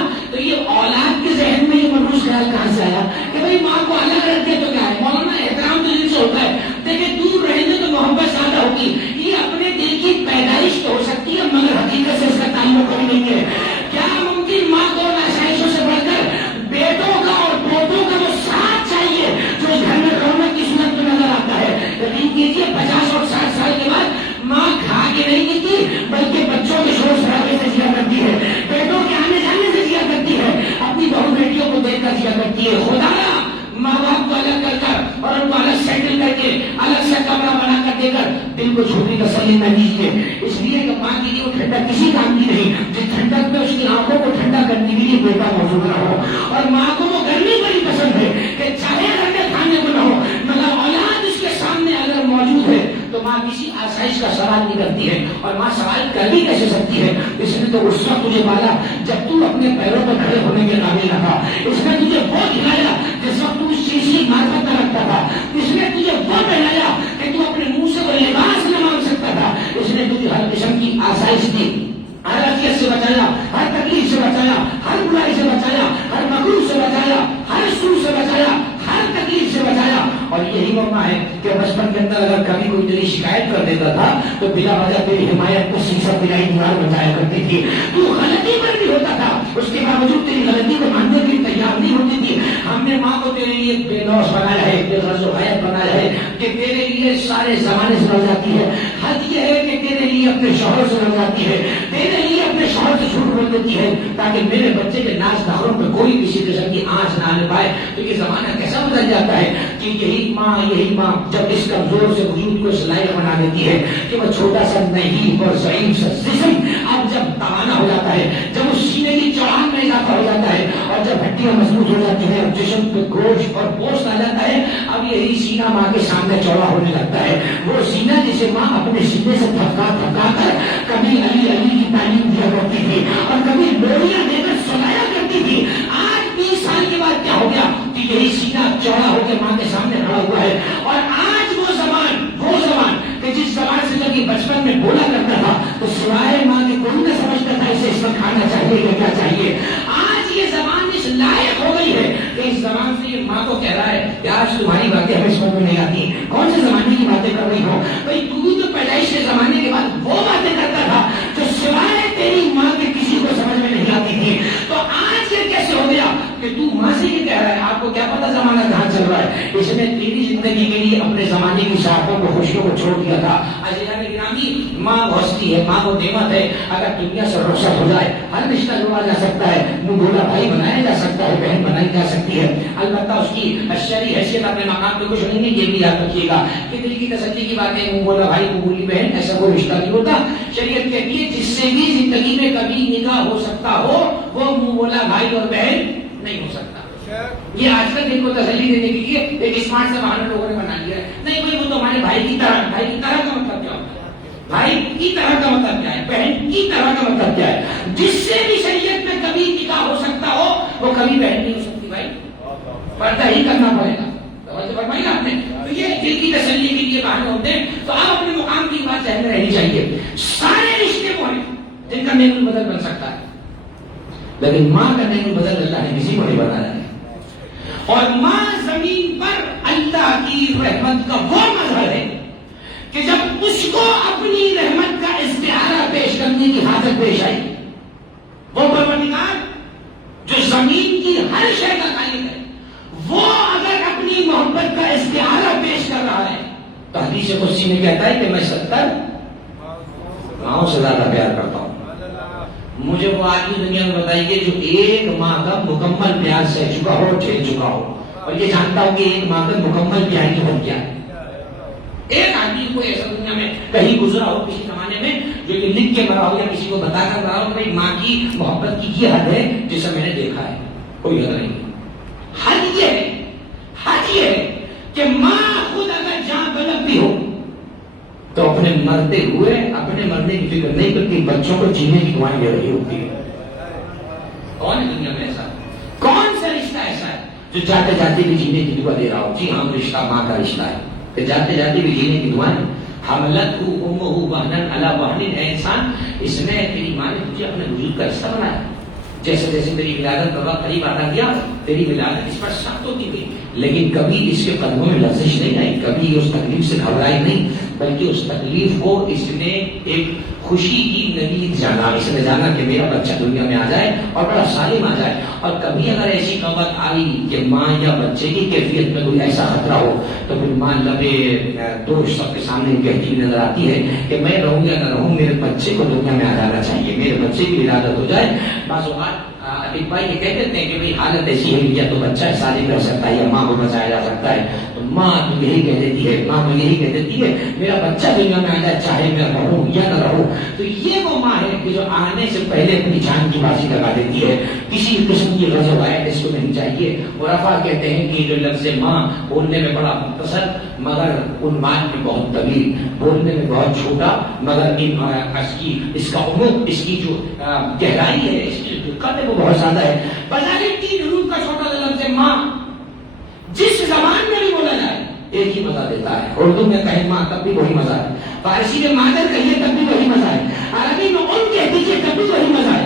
کو الگ رکھ دے تو کیا ہے؟ مولانا احترام تو دل سے ہوتا ہے، دیکھیں دور رہیں تو محبت زیادہ ہوگی. یہ اپنے دل کی پیدائش تو ہو سکتی ہے مگر حقیقت سے اس کا تعلق کوئی نہیں ہے. کیا ممکن ماں کو آسائشوں سے بڑھ کر بیٹوں کا اور پوتوں کا وہ ساتھ چاہیے جو اس گھر میں رونق کی صورت میں نظر آتا ہے؟ یقین کیجیے 50 اور 60 سال کے بعد ماں کھا کے نہیں دیتی بلکہ بچوں کے شور شرابے سے جیا کرتی ہے، بیٹوں کے آنے جانے سے جیا کرتی ہے، اپنی بہو بیٹیوں کو دیکھ کر جیا کرتی ہے. خدایا ماں باپ کو الگ کر اور ان کو الگ سیٹل کر کے الگ سے کمرہ بنا کر دے کر دل کو چھوٹی تسلی نہ دیجیے. اس لیے کہ ماں کے لیے وہ ٹھنڈک کسی کام کی نہیں جس ٹھنڈک میں اس کی آنکھوں کو ٹھنڈا کرنے کے لیے بیٹا موجود نہ ہو. اور ماں کو وہ گرمی بڑی پسند ہے کہ چاہے گھر میں کھانے کو نہ ہو مگر اولاد اس کے سامنے اگر موجود ہے تو ماں کسی آسائش کا سوال نہیں کرتی ہے. اور ماں سوال کر بھی کیسے سکتی ہے؟ اس نے تو اس وقت تجھے پالا جب تو اپنے پیروں پر کھڑے ہونے کے قابل نہ تھا. اس نے تجھے وہ دکھایا جس وقت تو اس چیز کی معرفت نہ رکھتا تھا. اس نے تجھے وہ پہنایا کہ تو اپنے منہ سے وہ لباس نہ مانگ سکتا تھا. اس نے تجھے ہر قسم کی آسائش دی، ہر اذیت سے بچایا، ہر تکلیف سے بچایا، ہر برائی سے بچایا، ہر مکروہ سے بچایا، ہر سوء سے بچایا، ہر تکلیف سے بچایا. اور یہی وہ ماں ہے کہ بچپن کے اندر اگر کبھی کوئی تیری شکایت کر دیتا تھا تو بلا وجہ تیری حمایت کو سیسا پلائی دیوار بچایا کرتی تھی. تو غلطی پر بھی ہوتا تھا اس کے باوجود تیری غلطی کو ماننے کے لیے تیار نہیں ہوتی تھی. ہم نے ماں کو تیرے لیے بے لوث بنایا ہے، بے غرض و حیات بنایا ہے کہ تیرے لیے سارے زمانے سے لڑ جاتی ہے. حد یہ ہے کہ تیرے لیے اپنے شوہر سے لڑ جاتی ہے، تیرے لیے اپنے شوہر سے جھوٹ بول دیتی ہے تاکہ میرے بچے کے ناز نخروں پہ کوئی کسی قسم کی آنچ نہ آنے پائے. تو یہ زمانہ کیسا بدل جاتا ہے کہ یہی ماں جب اس کمزور سے وجود کو اس لائق بنا دیتی ہے کہ وہ چھوٹا سا نہیں اور ضعیف سا جسم اب جب توانا ہو جاتا ہے، جب اس سینے کی چوڑان میں اضافہ ہو جاتا ہے اور جب ہڈیاں مضبوط ہو جاتی ہیں اور جسم پہ گوشت اور گوشت آ جاتا ہے، اب یہی سینہ ماں کے سامنے چوڑا ہونے لگتا ہے. وہ سینہ جسے ماں اپنے سینے سے تھپکا کر کبھی علی کی تعلیم دیا کرتی تھی اور کبھی لوڑیاں دے کر سلایا کرتی تھی. آج 20 سال کے بعد کیا ہو گیا کہ یہی سینہ چوڑا ہو کے ماں کے سامنے کھڑا ہوا ہے. اور آج وہ زبان کہ جس زبان سے جب یہ بچپن میں بولا کرتا تھا تو سوائے ماں کے کوئی نہ سمجھتا تھا اسے اس وقت کھانا چاہیے کہ کیا چاہیے. آج یہ زبان اس لائق ہو گئی ہے کہ اس زبان سے یہ ماں کو کہہ رہا ہے کہ آج تمہاری باتیں ہمیں سمجھ میں نہیں آتی. کون سے زمانے کی باتیں کر رہی ہو بھائی؟ تو پیدائش کے زمانے کے بعد وہ باتیں کرتا تھا جو سوائے تیری ماں کے کسی کو سمجھ میں نہیں آتی تھی. تو آج یہ کیسے ہو گیا کہ تو ماں سے یہ کہہ رہا ہے؟ آپ کو کیا پتا زمانہ کہاں چل رہا ہے؟ اس نے تیری زندگی کے لیے اپنے زمانے کی شاخوں کو خوشیوں کو چھوڑ دیا تھا. عزیزان گرامی، ماں ہستی ہے، ماں کو نعمت ہے. اگر دنیا سے رخصت ہو جائے ہر رشتہ جوڑا جا سکتا ہے، منہ بولا بھائی بنایا جا سکتا ہے، بہن بنائی جا سکتی ہے. البتہ اس کی شرعی حیثیت اپنے مقام پہ کچھ نہیں ہے. یہ بھی یاد رکھیے گا کہ دل کی تسلی کی باتیں منہ بولا بھائی منہ بولی بہن ایسا کوئی رشتہ نہیں ہوتا. شریعت کہتی ہے جس سے بھی زندگی میں کبھی نکاح ہو سکتا ہو وہ منہ بولا بھائی اور بہن نہیں ہو سکتا. یہ آج کل دل کو تسلی دینے کے لیے ایک اسمارٹ سے بہانا لوگوں نے بنا لیا ہے. نہیں بھائی وہ تو ہمارے بھائی کی طرح کا مطلب کیا ہوتا ہے؟ بھائی کی طرح کا مطلب کیا ہے؟ بہن کی طرح کا مطلب کیا ہے؟ جس سے بھی شریعت میں کبھی نکاح ہو سکتا ہو وہ کبھی بہن نہیں ہو سکتی. بھائی پردہ ہی کرنا پڑے گا. فرمائی نا آپ نے. تو یہ دل کی تسلی کے لیے بہانے ہوتے ہیں. تو آپ اپنے مقام کی بات ذہن میں رہنی چاہیے. سارے رشتے وہ ہیں جن کا نیم البدل بن سکتا ہے لیکن ماں کا نیم البدل اللہ نے کسی کو نہیں بنایا ہے. اور ماں زمین پر اللہ کی رحمت کا وہ مظہر ہے کہ جب اس کو اپنی رحمت کا استعارہ پیش کرنے کی حاجت پیش آئی، وہ پروردگار جو زمین کی ہر شے کا خالق ہے وہ اگر اپنی محبت کا استعارہ پیش کر رہا ہے تو حدیث قدسی میں کہتا ہے کہ میں 70 ماؤں سے زیادہ پیار کرتا ہوں. مجھے وہ آدمی دنیا میں بتائیے جو ایک ماں کا مکمل پیار سہ چکا ہو، جھیل چکا ہو اور یہ جانتا ہوں کہ ایک ماں کا مکمل پیار کی بن کیا ہے. ایک آدمی کو ایسا دنیا میں کہیں گزرا ہو کسی زمانے میں جو کہ لکھ کے مرا ہو یا کسی کو بتا کر مرا ہو کہ ماں کی محبت کی یہ حد ہے جسے میں نے دیکھا ہے؟ کوئی حد نہیں. حد یہ ہے کہ ماں خود اگر جان بلب بھی ہو تو اپنے مرتے ہوئے اپنے مرنے کی فکر نہیں کرتی، بچوں کو جینے کی دعائیں دے رہی ہوتی ہے. کون ہے دنیا میں ایسا؟ کون سا رشتہ ایسا ہے جو جاتے جاتے بھی جینے کی دعا دے رہا ہو؟ جی ہاں، رشتہ ماں کا رشتہ ہے کہ جاتے جاتے بھی جینے کی دعائیں. حملت امہ وہنا علی وہن. اے انسان، اس نے تیری ماں نے تجھے اپنے وجود کا حصہ بنایا. جیسے جیسے تیری ولادت کا وقت قریب آتا گیا تیری ولادت اس پر سخت ہوتی گئی، لیکن کبھی اس کے قدموں میں لرزش نہیں آئی، کبھی اس تکلیف سے گھبرائی نہیں، بلکہ اس تکلیف کو اس نے ایک خوشی کی نوید جانا، اس نے جانا کہ میرا بچہ دنیا میں آ جائے اور بڑا سالم آ جائے۔ اور کبھی اگر ایسی نوبت آئی کہ ماں یا بچے کی کیفیت میں کوئی ایسا خطرہ ہو تو پھر ماں لبے دوش سب کے سامنے کہتی ہوئی نظر آتی ہے کہ میں رہوں یا نہ رہوں، میرے بچے کو دنیا میں آ جانا چاہیے، میرے بچے کی ولادت ہو جائے۔ بعض اوقات ایک بھائی یہ کہہ دیتے ہیں کہ بھئی حالت ایسی ہے یا تو بچہ سالم رہ سکتا ہے یا ماں کو بچایا جا سکتا ہے، تو ماں تو یہی کہہ دیتی ہے، ماں تو یہی کہہ دیتی ہے میرا بچہ دنیا میں آ جائے چاہے میں رہوں یا نہ رہوں۔ تو یہ وہ ماں ہے کہ جو آنے سے پہلے اپنی جان کی بازی لگا دیتی ہے، کسی قسم کی غضب آئے اس کو نہیں چاہیے۔ عرفاء کہتے ہیں کہ جو لفظ ماں بولنے میں بڑا مختصر مگر عنوان میں بہت طویل، بولنے میں بہت چھوٹا مگر اس کا عمق، اس کی جو گہرائی ہے، اس کی جو دقت ہے وہ بہت زیادہ ہے۔ بظاہر 3 حروف کا چھوٹا سا لفظ ماں جس زبان میں بھی بولا جائے ایک ہی مزہ دیتا ہے۔ اردو میں کہیں ماں تب بھی وہی مزہ ہے، فارسی میں مادر کہیے تب بھی وہی مزہ ہے، عربی میں کہہ دیجیے تب بھی وہی مزہ ہے۔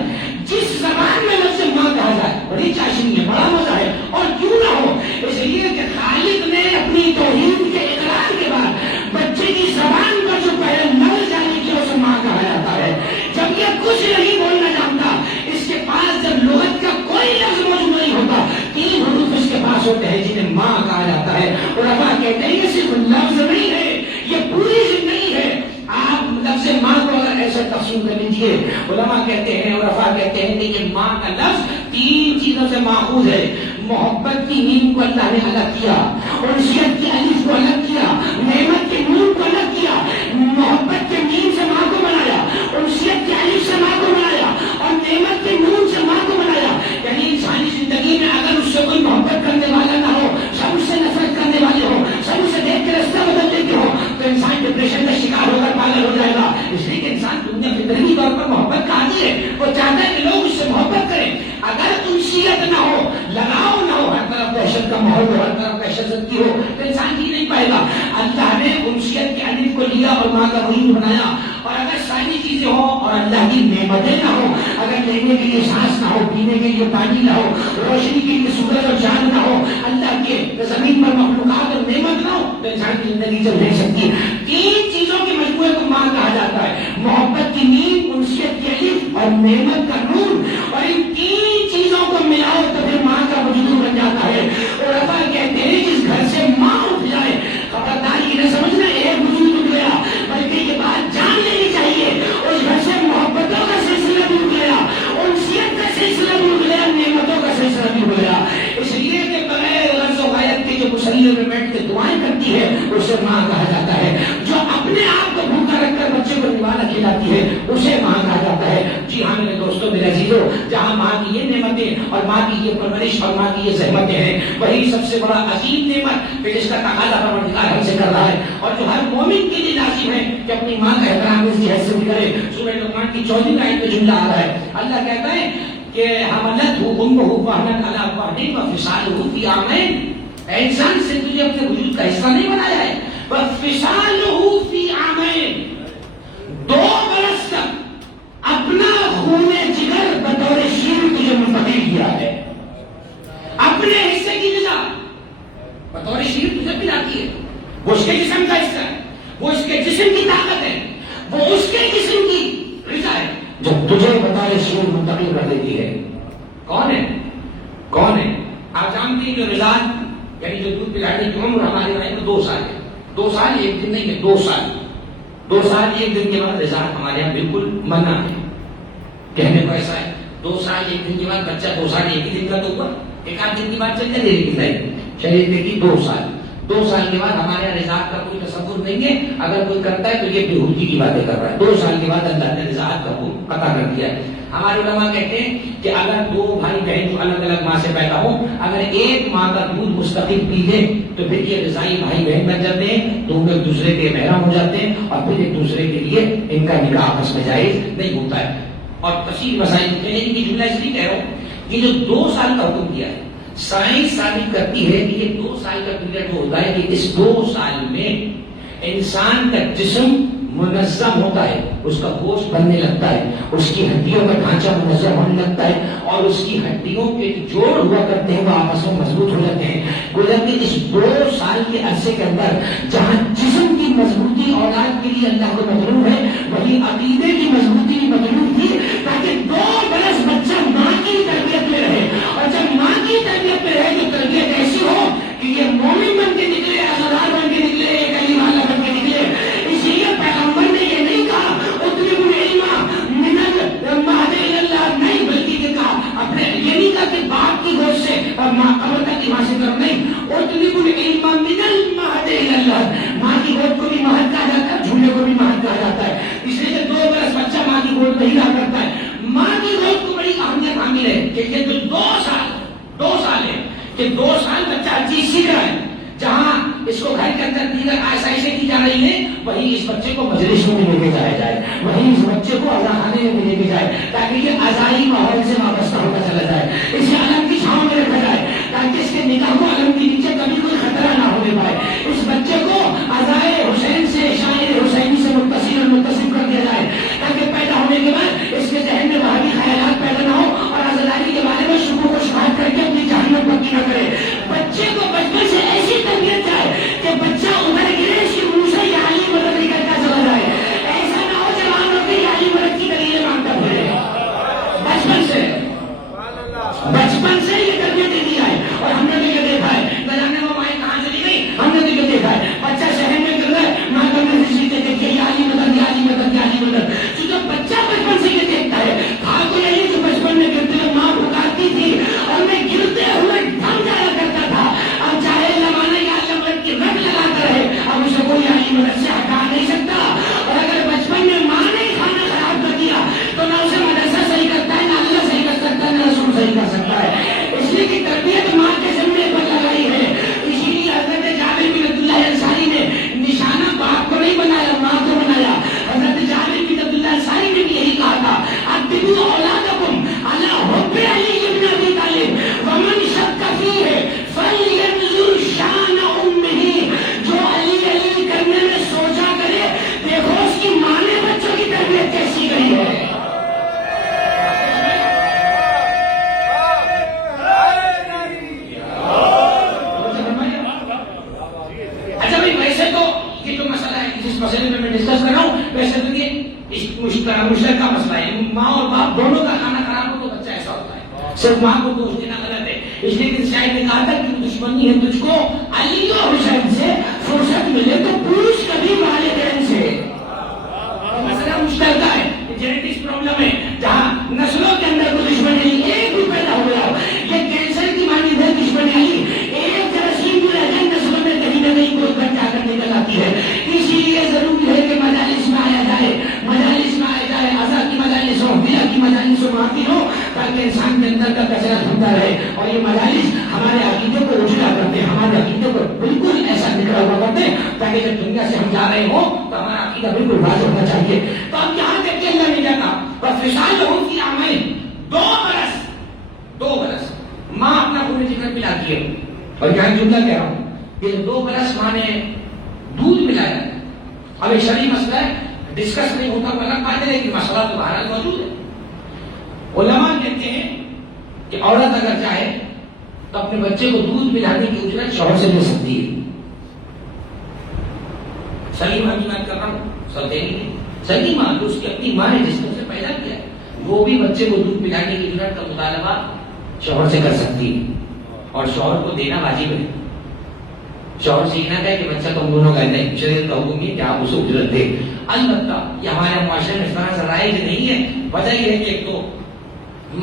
جس زبان میں لفظ ماں کہا جائے بڑی چاشنی ہے، بڑا مزہ ہے، اور کیوں نہ ہو، اس لیے کہ خالق نے اپنی توحید کے اقرار کے بعد بچے کی زبان کا جو پہلے نل جانے کی اسے ماں کہا جاتا ہے۔ جب یہ کچھ نہیں بولنا جانتا، اس کے پاس جب لغت کا کوئی لفظ موجود نہیں ہوتا، 3 حروف اس کے پاس ہوتے ہیں جنہیں ماں کہا جاتا ہے۔ علماء کہتے ہیں یہ صرف لفظ نہیں ہے، یہ پوری زندگی ہے۔ آپ لفظ ماں کو اگر ایسے تقسیم کر لیجیے، علماء کہتے ہیں، عرفاء کہتے ہیں کہ یہ ماں کا لفظ 3 چیزوں سے ماخوذ ہے۔ محبت کی میم کو اللہ نے الگ کیا، انسیت کی الف کو الگ کیا، نعمت کے نون کو الگ کیا۔ محبت کے میم سے ماں کو بنایا، انسیت کے الف سے ماں کو بنایا، اور نعمت کے نون سے ماں کو بنایا۔ یعنی انسانی زندگی میں اگر اس سے کوئی محبت کرنے والا نہ ہو، سب اس سے نفرت کرنے والے ہو، سب اسے دیکھ کے رستہ بدل دیتے ہو، تو انسان ڈپریشن کا شکار ہو کر پاگل ہو جائے گا۔ اس لیے کہ انسان دنیا فطری طور پر محبت کا عادی ہے، وہ چاہتا ہے کہ لوگ اس سے محبت کریں۔ اگر انسیت نہ ہو، لگاؤ نہ ہو، ہر طرف دہشت کا ماحول ہو، ہر طرف دہشت زدگی ہو، تو انسان جی نہیں پائے گا۔ اللہ نے انسیت کے الف کو لیا اور ماں کا وجود بنایا۔ اور اگر ساری چیزیں ہوں اور اللہ کی نعمتیں نہ ہوں، اگر لینے کے لیے سانس نہ ہو، پینے کے لیے پانی نہ ہو، روشنی کے لیے سورج اور چاند نہ ہو، اللہ کے زمین پر مخلوقات اور نعمت نہ ہو، تو انسان کی زندگی چل نہیں سکتی۔ 3 چیزوں کے مجموعے کو ماں کہا جاتا ہے، محبت کی نیم، انسیت کی الف اور نعمت کا نون۔ اور ان 3 چیزوں کو ملاؤ تو پھر ماں کا وجود بن جاتا ہے۔ اور عرفاء کہتے ہیں جس گھر سے ماں اٹھ جائے، خبرداری نہ سمجھنا ایک وجود اٹھ گیا، بلکہ یہ بات جان لینی چاہیے اس گھر سے محبتوں کا سلسلہ بھی اٹھ گیا، انسیت کا سلسلہ بھی اٹھ گیا، نعمتوں کا سلسلہ بھی اٹھ گیا۔ اس لیے کہ بغیر لفظ و غایت کے جو مصلی میں بیٹھ کے دعائیں کرتی ہے اسے ماں کہا جاتا ہے۔ جو اپنے آپ کو بھوکا رکھ کر بچے کو نوالا کھلاتی ہے اسے ماں کہا جاتا ہے۔ جی ہاں میرے دوستوں، میرے عزیزوں، جہاں ماں کی یہ نعمتیں اور ماں کی یہ پرورش اور ماں کی یہ زحمتیں ہیں، وہی سب سے بڑا عظیم نعمت پھر جس کا تقاضا پروردگار ہم سے کر رہا ہے اور جو ہر مومن کے لیے لازم ہے کہ اپنی ماں کا احترام اس کی حیثیت بھی کرے۔ سورہ لقمان کی 14ویں آیت میں جملہ آ رہا ہے، اللہ کہتا ہے کہ حملتہ امہ وہنا علی وہن وفصالہ فی عامین۔ اے انسان سے تجھے اپنے وجود کا حصہ نہیں بنایا ہے، وفصالہ فی عامین، 2 برس تک اپنا خون جگر بطور شیر تجھے منتقل کیا ہے، اپنے حصے کی غذا بطور شیر تجھے پلاتی ہے، وہ اس کے جسم کا حصہ ہے، وہ اس کے جسم کی طاقت ہے، وہ اس کے جسم کی غذا ہے جو تجھے بطور شیر منتقل کر دیتی ہے۔ کون ہے؟ کون ہے؟ آپ جانتے ہیں کہ غذا یعنی جو دودھ پلانے کی عمر ہمارے رائے میں 2 سال ہے۔ 2 سال ایک دن نہیں ہے، 2 سال 2 سال ایک دن کے بعد رضاعت ہمارے یہاں بالکل منع ہے، کہنے کو ایسا ہے 2 سال ایک دن کے بعد بچہ 2 سال ایک ہی دن کا تو ہوا، ایک آدھ دن کی بات چل جائے لیکن نہیں، شریعت میں کی 2 سال 2 سال کے بعد ہمارے یہاں رضاعت کا کوئی تصور نہیں ہے، اگر کوئی کرتا ہے تو یہ بےہودگی کی باتیں کر رہا ہے۔ 2 سال کے بعد اللہ نے رضاعت کا قطع کر دیا ہے۔ ہمارے علماء کہتے ہیں کہ اگر 2 بھائی بہن جو الگ الگ ماں سے پیدا ہوں، اگر ایک ماں کا دودھ مستقل پی لیں تو پھر یہ رضائی بھائی بہن بن جاتے ہیں، دونوں ایک دوسرے کے محرم ہو جاتے ہیں اور پھر ایک دوسرے کے لیے ان کا نکاح آپس میں جائز نہیں ہوتا ہے۔ اور تفصیل مسائل لیکن یہ جملہ اس لیے کہہ رہا ہوں کہ جو 2 سال کا حکم دیا ہے، سائنس ثابت کرتی ہے کہ یہ 2 سال کا پیریڈ وہ ہوتا ہے کہ اس 2 سال میں انسان کا جسم منظم ہوتا ہے، اس کا گوشت بننے لگتا ہے، اس کی ہڈیوں کا ڈھانچہ منظم ہونے لگتا ہے، اور اس کی ہڈیوں کے جوڑ ہوا کرتے ہیں وہ آپس میں مضبوط ہو جاتے ہیں۔ گویا کہ اس 2 سال کے عرصے کے اندر جہاں جسم کی مضبوطی اولاد کے لیے اللہ کو مطلوب ہے، وہی عقیدے کی مضبوطی بھی مطلوب تھی، تاکہ 2 برس بچہ ماں کی تربیت میں رہے، اور جب ماں کی تربیت میں رہے تو تربیت ایسی ہو کہ یہ مومن بن کے نکلے، عزادار بن کے نکلے، کلیم اللہ بن کے نکلے۔ اس لیے پیغمبر نے یہ نہیں کہا اطلب العلم من المہد الی اللہ، نہیں، بلکہ یہ کہا اپنے، یہ نہیں کہا کہ باپ کی گود سے اور ماں قبر تک کی ماں سے کرو، نہیں، اطلب العلم من المہد الی اللہ، ماں کی گود کو بھی مہد کہا جاتا ہے، جھولے کو بھی مہد کہا جاتا ہے، اس لیے کہ 2 برس بچہ ماں کی گود نہیں رہا کرتا ہے۔ ماں کی گود کو بڑی اہمیت حامل ہے کہ یہ جو 2 سال ہے کہ 2 سال بچہ ہر چیز سیکھ رہا ہے، جہاں اس کو گھر کے اندر دیگر آسائشیں کی جا رہی ہیں، وہیں اس بچے کو مجلس میں لے کے جایا جائے، وہیں اس بچے کو اذاخانے میں لے کے جائے، تاکہ یہ ازائی ماحول سے وابستہ ہوتا چلا جائے، اسے علم کی چھاؤں میں رکھا جائے، تاکہ اس کے نگاہوں علم کے نیچے کبھی کوئی خطرہ نہ ہونے پائے۔ اس بچے کو ازائے حسین سے، شاعر حسینی سے متصل اور متصف کر دیا جائے، تاکہ پیدا ہونے کے بعد اس کے ذہن میں وہابی خیالات پیدا نہ ہو اور عزاداری کے بارے میں شکوک و شبہات کر کے اپنی جہنم پکی نہ کرے۔ بچے کو بچپن سے ایسی تربیت جائے کہ بچہ ادھر گرے، اس کے منہ سے یہ علی مدد نہیں کرتا چلا جائے، ایسا نہ ہو جوان ہو کے یہ علی مدد کی دلیلیں مانگتا پھرے۔ بچپن سے یہ تربیت دے دی جائے، اور ہم نے تو یہ دیکھا ہے، نہ جانے وہ مائیں کہاں چلی گئی، ہم نے تو یہ دیکھا ہے، بچہ شہر میں گر رہا ہے، ماں کا میں سیکھتے تھے کہ یہ علی مدد، یہ علی مدد، یہ علی مدد۔ تو جب بچہ بچپن سے یہ دیکھتا ہے، تھا تو یہی جو بچپن میں گرتے ہوئے ماں پکارتی تھی اور میں گرتے ہوئے تھم جایا کرتا تھا، اب چاہے زمانہ یا اللہ کی رٹ لگاتا رہے، اب اسے کوئی علی مدد سے ہٹا نہیں سکتا۔ اور اگر بچپن میں ماں نے کھانا خراب کر دیا تو نہ اسے مدرسہ صحیح کرتا ہے، نہ اللہ صحیح کر سکتا ہے، نہ رسول صحیح کر سکتا ہے۔ اس لیے کہ تربیت ماں کے ذمے پر لگائی ہے، اسی لیے حضرت جابر بن عبداللہ انصاری نے نشانہ باپ کو نہیں بنایا، ماں کو بنایا۔ حضرت جابر بن عبداللہ انصاری نے بھی یہی کہا تھا، ادبوا اولادکم علی حب علی بن ابی طالب ومن شک فیہ فلینظر شان امہ، جو علی علی کرنے میں سوچا کرے، دیکھو اس کی ماں نے بچوں کی تربیت کیسی کری ہے۔ اچھا بھائی، ویسے تو یہ جو مسئلہ ہے جس مسئلے میں ڈسکس کر رہا ہوں، ویسے تو یہ مشترکہ مسئلہ ہے، ماں اور باپ دونوں کا کھانا خراب ہو تو بچہ ایسا ہوتا ہے، صرف ماں کو دوش دینا غلط ہے۔ اس لیے کہ شاید نے کہا تھا کہ دشمنی ہے تجھ کو علی اور حسین سے، فرصت ملے تو پوچھ کبھی والدین سے۔ مسئلہ مشترکہ ہے، جینیٹکس پرابلم ہے، جہاں نسلوں کے اندر کوئی دشمنی نہیں، ایک بھی پیدا ہو گیا، یہ کینسر کی مانند ہے دشمنی علی، ایک جراثیم بھی رہ جائے نسلوں میں کہیں نہ کہیں کوئی گھر جا کر نکل آتی ہے۔ اسی لیے ضروری ہے کہ مجالس میں آیا جائے، مجالس میں آیا جائے، ازا کی مجالس ہو، بیا کی مجالس ہو، معافی ہو، تاکہ انسان کے اندر کا کچرا دھلتا رہے، اور یہ مجالس ہمارے عقیدے کو اجلا کرتے ہیں، ہمارے عقیدے کو بالکل ایسا نکلا ہوا کرتے ہیں، تاکہ جب دنیا سے ہم جا رہے ہوں تو ہمارا عقیدہ بالکل واضح ہونا چاہیے۔ تو اب یہاں تک کہ اللہ نے کیا کہا، وَفِصَالُ فِي عَامَيْنِ، 2 برس ماں اپنا پورے جگر پلاتی ہے، اور یہاں جملہ کہہ رہا ہوں کہ 2 برس ماں نے دودھ پلایا۔ اب ایک شرعی مسئلہ ہے، ڈسکس نہیں ہوتا وہ الگ بات ہے، لیکن مسئلہ تو بہرحال موجود ہے۔ علماء کہتے ہیں کہ عورت اگر چاہے تو اپنے بچے کو دودھ پلانے کی اجرت شوہر سے لے سکتی ہے۔ صحیح ماں کی بات کر رہا ہوں، سب دیں گے صحیح ماں، تو اس کی اپنی ماں نے جس نے اسے پیدا کیا ہے، وہ بھی بچے کو دودھ پلانے کی اجرت کا مطالبہ شوہر سے کر سکتی ہے، اور شوہر کو دینا واجب ہے۔ شوہر سیکھنا ہے کہ بچہ تم دونوں کا نہیں، شریعت کا حکم یہ کہ آپ اسے اجرت دیں۔ البتہ یہ ہمارے معاشرے میں اس طرح سے رائج نہیں ہے، وجہ یہ ہے کہ ایک تو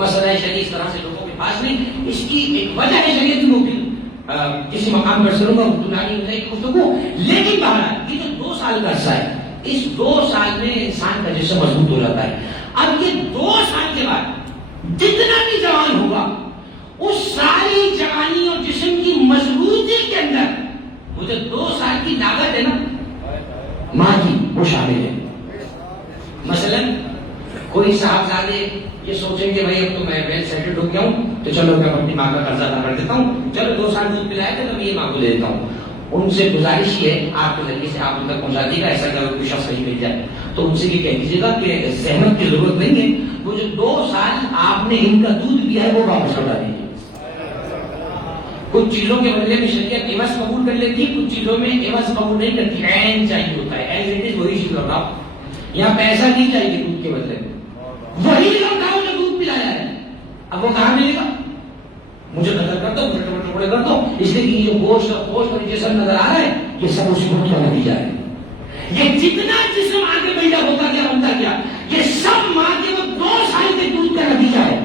مسئلہ شریعت اس طرح سے لوگوں کے پاس نہیں، اس کی ایک وجہ ہے شریعت ممکن کسی مقام پر شروع میں پرانی گفتگو، لیکن بہرحال یہ جو 2 سال کا عرصہ ہے، اس 2 سال میں انسان کا جسم مضبوط ہو جاتا ہے۔ اب یہ 2 سال کے بعد جتنا بھی جوان ہوگا، اس ساری جوانی اور جسم کی مضبوطی کے اندر وہ جو 2 سال کی طاقت ہے نا ماں کی، وہ شامل ہے۔ مثلا کوئی صاحبزادے یہ سوچیں کہ بھائی اب تو میں ویل سیٹلڈ ہو گیا ہوں، تو چلو میں اپنی ماں کا قرضہ ادا کر دیتا ہوں، چلو 2 سال دودھ پلایا تھا تو میں یہ ماں کو دے دیتا ہوں۔ ان سے گزارش یہ ہے آپ کے ذریعے سے آپ ان تک پہنچا دیے گا، ایسا اگر کوئی شخص کہیں مل جائے تو ان سے یہ کہہ دیجیے گا کہ زحمت کی ضرورت نہیں ہے، وہ جو 2 سال آپ نے ان کا دودھ پیا ہے وہ واپس لوٹا دیجیے۔ کچھ چیزوں کے بدلے میں شریعت عوض قبول کر لیتی ہے، کچھ چیزوں میں عوض قبول نہیں کرتی، عین چاہیے ہوتا ہے، ایز اٹ از وہی چیز لوٹاؤ۔ یہاں پیسہ نہیں چاہیے دودھ کے بدلے میں، وہی لوٹاؤ جو دودھ پلایا ہے۔ اب وہ کہاں ملے گا؟ مجھے قدر کر دو، مجھے ٹکڑے کر دو، اس لیے کہ یہ گوشت اور گوشت اور یہ سب نظر آ رہا ہے، یہ سب اسی گوشت کا نتیجہ ہے۔ یہ جتنا جسم آگے بڑھا ہوتا گیا بنتا گیا، یہ سب ماں کے وہ 2 سال کے دودھ کا نتیجہ ہے۔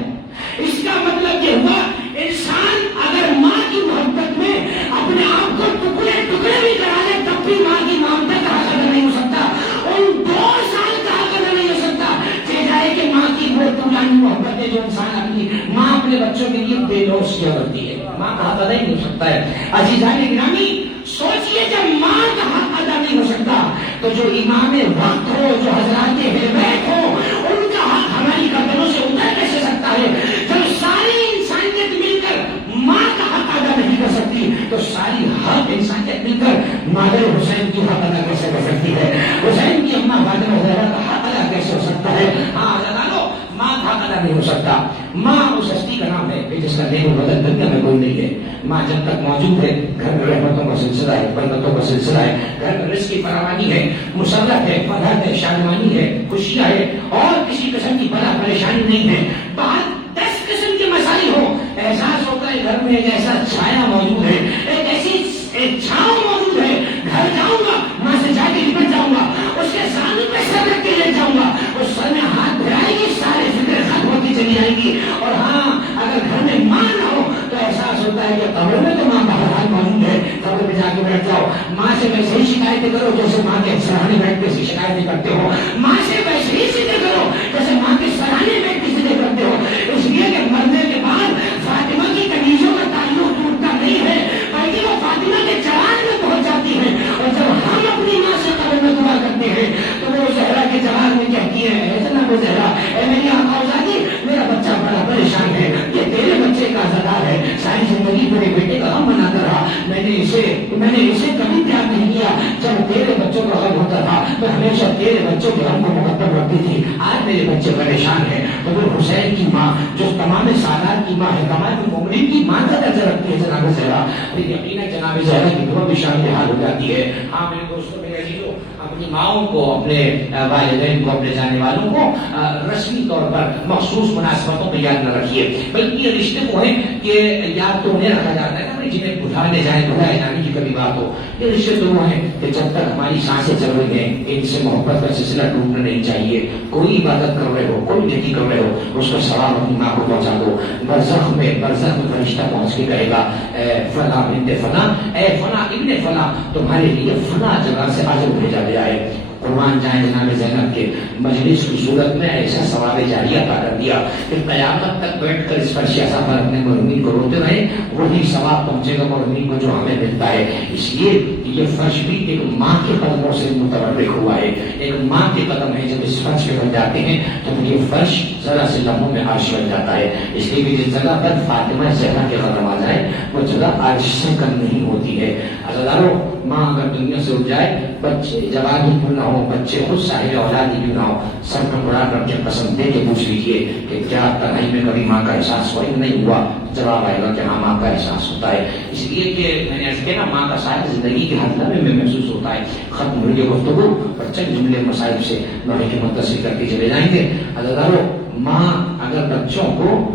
اس کا مطلب یہ ہوا انسان اگر ماں کی محبت میں اپنے آپ کو ٹکڑے ٹکڑے بھی کرا لے تب بھی ماں کی ممتا کا حق ادا نہیں ہو سکتا، ان 2 سال کا حق ادا نہیں ہو سکتا۔ جائے کہ ماں کی وہ طولانی محبت ہے جو انسان اپنی ماں اپنے بچوں کے لیے بے لوث کیا کرتی ہے، ماں کا حق ادا ہی نہیں ہو سکتا ہے۔ عزیزان گرامی سوچئے جب ماں کا حق ادا نہیں ہو سکتا تو جو امام وقت ہو، جو حضرات ہدایت ہو، ان کا حق ہماری گردنوں سے اتر کیسے سکتا ہے؟ جب ساری انسانیت مل کر ماں کا حق ادا نہیں کر سکتی تو ساری حق انسانیت مل کر مادر حسین کی حق ادا کیسے کر سکتی ہے؟ حسین کی اماں فاطمہ زہرا کا حق ادا کیسے ہو سکتا ہے؟ ہاں ماں کا حق ادا نہیں ہو سکتا۔ ماں اس ہستی کا نام ہے کہ جس کا دیکھ بدل دنیا میں کوئی نہیں ہے۔ ماں جب تک موجود ہے گھر میں رحمتوں کا سلسلہ ہے، برکتوں کا سلسلہ ہے، گھر میں رزق کی فراوانی ہے، مسرت ہے، فرحت ہے، شادمانی ہے، خوشیاں ہے، اور کسی قسم کی بلا پریشانی نہیں ہے۔ باہر 10 قسم کے مسائل ہو، احساس ہوتا ہے گھر میں ایک ایسا چھایا موجود ہے، ایک ایسی چھاؤں موجود ہے، گھر جاؤں گا ماں سے جا کے نپٹ جاؤں گا، اس کے سامنے پہ سر رکھ کے لے جاؤں گا، اس سر میں ہاتھ پھیرائے گی، سارے فکر ختم ہوتی چلی جائیں گی۔ اور ہاں اگر گھر میں ماں نہ ہو تو احساس ہوتا ہے کہ قبر میں تو ماں بہرحال موجود ہے، قبر میں جا کے بیٹھ جاؤ، ماں سے ویسے ہی شکایتیں کرو جیسے ماں کے سراہنے بیٹھ کے شکایتیں کرتے ہو، ماں سے ویسے ہی سیدھے کرو جیسے ماں کے سراہنے بیٹھ کے سیدھے کرتے ہو۔ اس لیے کہ مرنے کے بعد فاطمہ کی کنیزوں کا تعلق ٹوٹتا نہیں ہے بلکہ وہ فاطمہ کے چراغ میں پہنچ جاتی ہے، اور جب ہم اپنی ماں سے قبر میں دعا کرتے ہیں تو وہ زہرا کے چراغ میں کہتی ہے، اے جناب زہرا، اے میری آقاوزادی، میرا بچہ بڑا پریشان ہے، یہ تیرے بچے کا عزادار ہے، ساری زندگی میرے بیٹے کا غم بناتا رہا، میں نے اسے کبھی پیار نہیں کیا، جب تیرے بچوں کا غم ہوتا تھا میں ہمیشہ تیرے بچوں کے غم کو مقدم رکھتی تھی، آج میرے بچے پریشان ہیں۔ تو وہ حسین کی ماں جو تمام سادات کی ماں ہے، تمام مومنین کی ماں کا درجہ رکھتی ہے جناب زہرا، پھر یقیناً جناب زہرا کی دعا بھی شامل حال ہو جاتی ہے۔ ہاں میرے دوستوں، میرے عزیزوں، اپنی ماؤں کو، اپنے والدین کو، اپنے جانے والوں کو رسمی طور پر مخصوص مناسبتوں میں یاد نہ رکھیے، بلکہ یہ رشتے وہ ہیں کہ یاد تو انہیں رکھا جاتا ہے نا، جنہیں بھلائے جانے کی کبھی بات ہو۔ یہ رشتے تو وہ ہیں کہ جب تک ہماری سانسیں چل رہی ہیں ان سے محبت کا سلسلہ ٹوٹنا نہیں چاہیے۔ کوئی عبادت کر رہے ہو، کوئی نیکی کر رہے ہو، اس کا ثواب اپنی ماں کو پہنچا دو۔ برزخ میں فرشتہ پہنچ کے کہے گا، اے فلاں بنت فلاں، اے فلاں ابن فلاں، تمہارے لیے فلاں جگہ سے اجر بھیجا گیا ہے۔ قربان جائیں جناب زینب کے مجلس کی صورت میں ایسا ثواب جاریہ عطا کر دیا کہ قیامت تک بیٹھ کر اس فرش اعظم پر اپنے مرحومین کو روتے رہے، وہی ثواب پہنچے گا مرحومین کو جو ہمیں ملتا ہے۔ اس لیے یہ فرش بھی ایک ماں کے قدموں سے متبرک ہوا ہے، ایک ماں کے قدم ہے، جب اس فرش پہ بن جاتے ہیں تو یہ فرش ذرا سے لمحوں میں عرش بن جاتا ہے۔ اس لیے کہ جس جگہ پر فاطمہ زہرا کے قدم آ جائے وہ جگہ عرش سے کم نہیں ہوتی ہے۔ عزیزانو، ماں اگر دنیا سے اٹھ جائے، بچے جوان ہی کیوں نہ ہو، بچے خود صاحب اولاد ہی کیوں نہ ہو، سب کو قرآن کر کے قسم دے کے پوچھ لیجیے کہ کیا تنہائی میں کبھی ماں کا احساس ہوا ہی نہیں ہوا؟ جواب آئے گا کہ ہاں ماں کا احساس ہوتا ہے۔ اس لیے کہ میں نے عرض کیا نا، ماں کا ساتھ زندگی کے ہر لمحے میں محسوس ہوتا ہے۔ ختم ہوئی گفتگو اور چند جملے مسائل سے میں کہ متصل کرتے چلے جائیں گے۔ عزیزانو، ماں اگر بچوں کو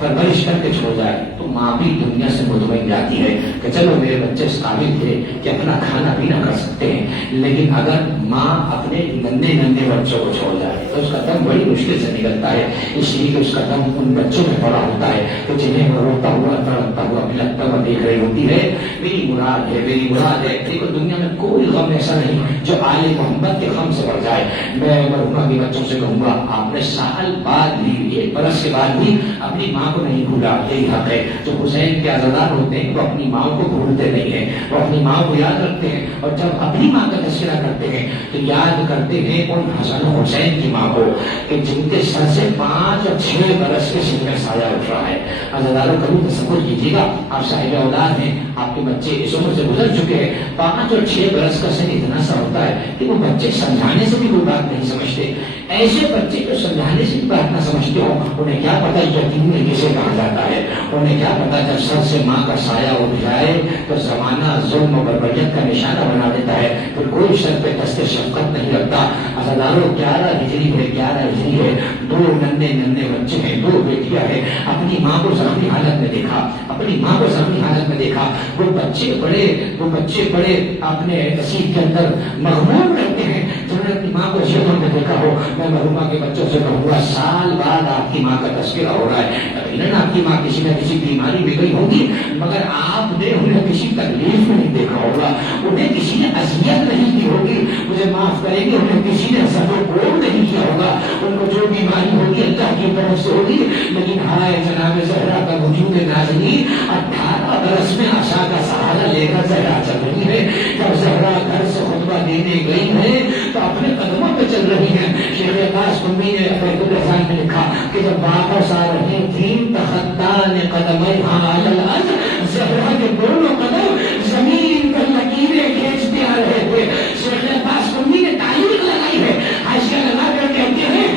پرورش کر کے چھوڑ جائے تو ماں بھی دنیا سے مطمئن جاتی ہے کہ چلو میرے بچے اس قابل تھے کہ اپنا کھانا پینا کر سکتے ہیں۔ لیکن اگر ماں اپنے ننھے بچوں کو چھوڑ جائے تو اس کا دم بڑی مشکل سے نکلتا ہے، اس لیے کہ اس کا دم ان بچوں میں پڑا ہوتا ہے کہ جنہیں وہ روتا ہوا تڑپتا ہوا بلکتا ہوا دیکھ رہی ہوتی ہے۔ میری مراد ہے، میری مراد ہے، دیکھو دنیا میں کوئی غم ایسا نہیں جو آل محمد کے غم سے بڑھ جائے۔ میں مرحومہ کے بچوں سے کہوں گا، آپ نے سال بعد بھی، 1 برس کے بعد بھی اپنی ماں کو نہیں بھولا، یہی حق ہے۔ جو حسین کے عزادار ہوتے ہیں وہ اپنی ماں کو بھولتے نہیں ہیں، وہ اپنی ماں کو یاد رکھتے ہیں، اور جب اپنی ماں کا تذکرہ کرتے ہیں تو یاد کرتے ہیں ان حسن و حسین کی ماں کو کہ جن کے سر سے 5 اور 6 برس کے سن کا سایہ اٹھ رہا ہے۔ عزاداروں کبھی تصور کیجیے گا، آپ صاحب اولاد ہیں، آپ کے بچے اس عمر سے گزر چکے ہیں، 5 اور 6 برس کا سن اتنا سا ہوتا ہے کہ وہ بچے سمجھانے سے بھی کوئی بات نہیں سمجھتے۔ ایسے بچے جو سمجھانے سے بھی بات نہ سمجھتے ہو، انہیں کیا پتا یتیم کسے کہا جاتا ہے، انہیں کیا پتا جب سر سے ماں کا سایہ اٹھ جائے تو زمانہ ظلم و بربریت کا نشانہ بنا دیتا ہے، پھر کوئی سر پہ دست شفقت نہیں رکھتا۔ عزاداروں 11 ہجری ہے، 11 ہجری ہے، 2 ننھے بچے ہیں، 2 بیٹیاں ہیں، اپنی ماں کو زخمی حالت میں دیکھا، اپنی ماں کو زخمی حالت میں دیکھا، وہ بچے بڑے اپنے نصیب کے اندر مغموم رہتے ہیں۔ جنہوں نے اپنی ماں کو شہروں میں دیکھا ہو، میں مرحومہ کے بچوں سے کہوں گا سال بعد آپ کی ماں کا تذکرہ ہو رہا ہے، یقیناً آپ کی ماں کسی نہ کسی بیماری میں گئی ہوگی، مگر آپ نے انہیں کسی تکلیف میں نہیں دیکھا ہوگا، انہیں کسی نے اذیت نہیں کی ہوگی، مجھے معاف کریں گے، انہیں کسی نے سفر کوڑ نہیں کیا ہوگا، ان کو جو بیماری ہوگی اللہ کی طرف سے ہوگی، لیکن ہائے جناب زہرا کا وجود نازنین 18 برس میں عصا کا سہارا لے کر زہرا چل رہی ہے۔ جب زہرا گھر سے خطبہ دینے گئی ہے تو اپنے قدموں پہ چل رہی ہیں۔ شیخ عباس قمی نے اپنے خان میں لکھا کہ جب واپس آ رہی تھیں تخطان قدمیہا علی الارض، زہرا کے دونوں قدم زمین پر لکیریں کھینچتے آ رہے تھے۔ شیخ عباس قمی نے تعلیق لگائی ہے، حاشیہ لگا کر کہتے ہیں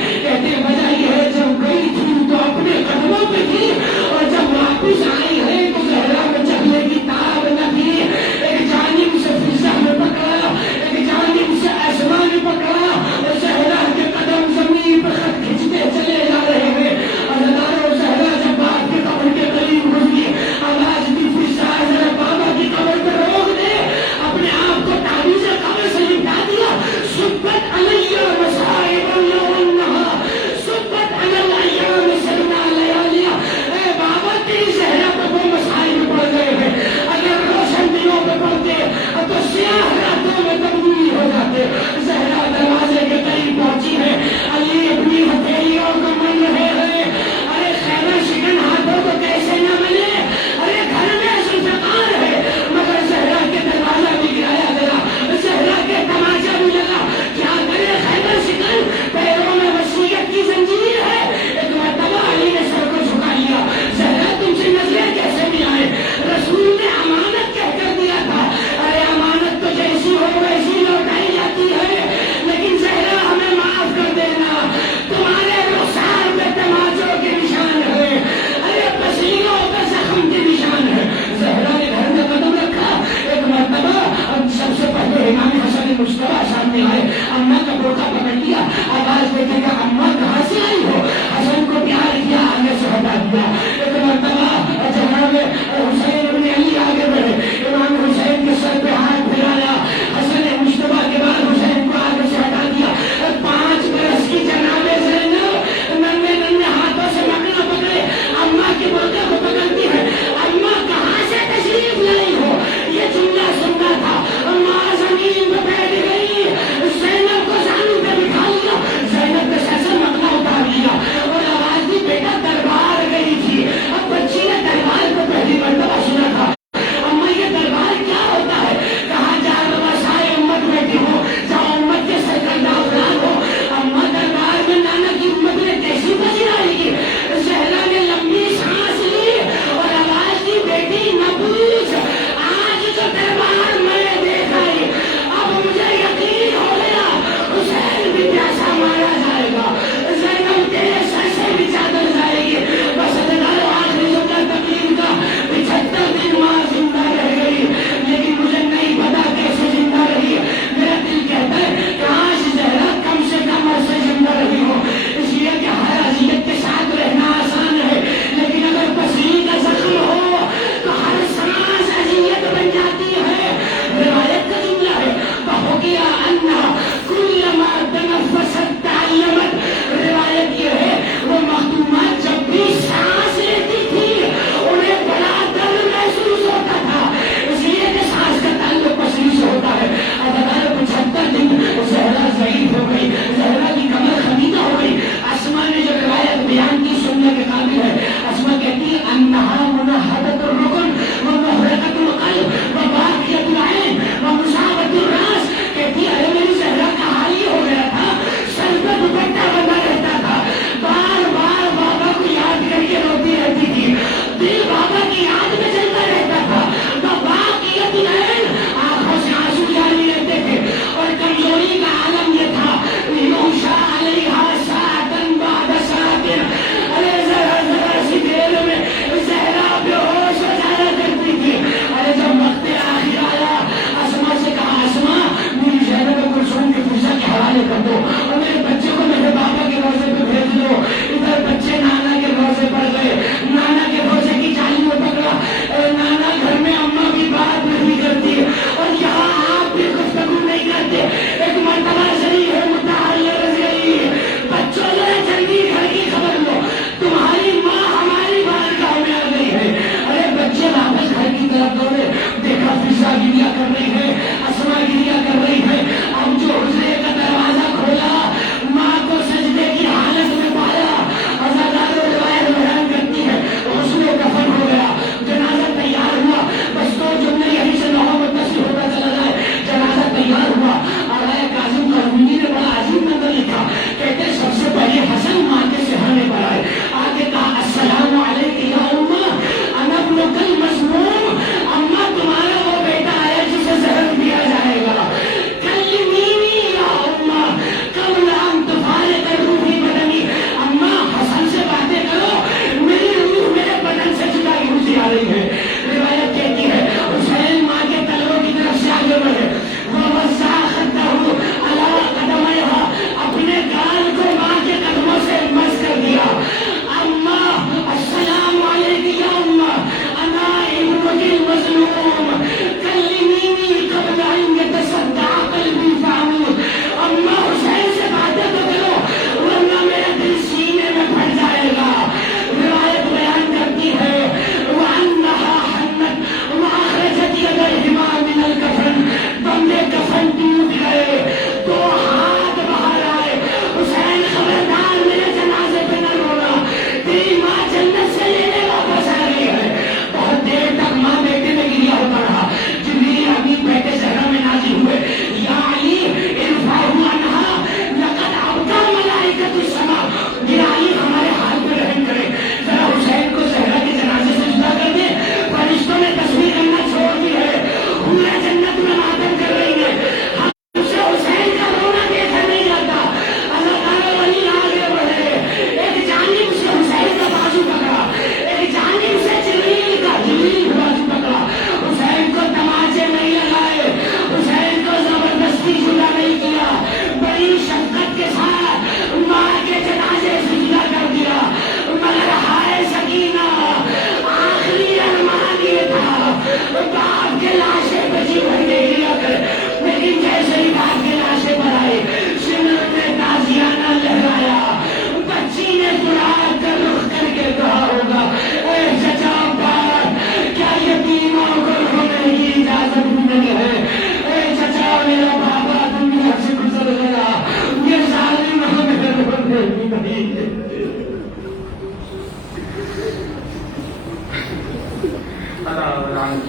وجہ یہ ہے جب گئی تھی تو اپنے قدموں پہ تھی، اور جب واپس آئی ہے تو زہرا میں چلنے کی تاب نہ تھی۔ ایک جانب سے فضا میں پکڑا، ایک جانب سے آسمان میں پکڑا، اور زہرا کے قدم زمین پر خط کھینچتے چلے جا رہے ہیں۔ عزاداروں زہرا جب باپ کے قبر کے قریب گزری، آواز دی فضا ذرا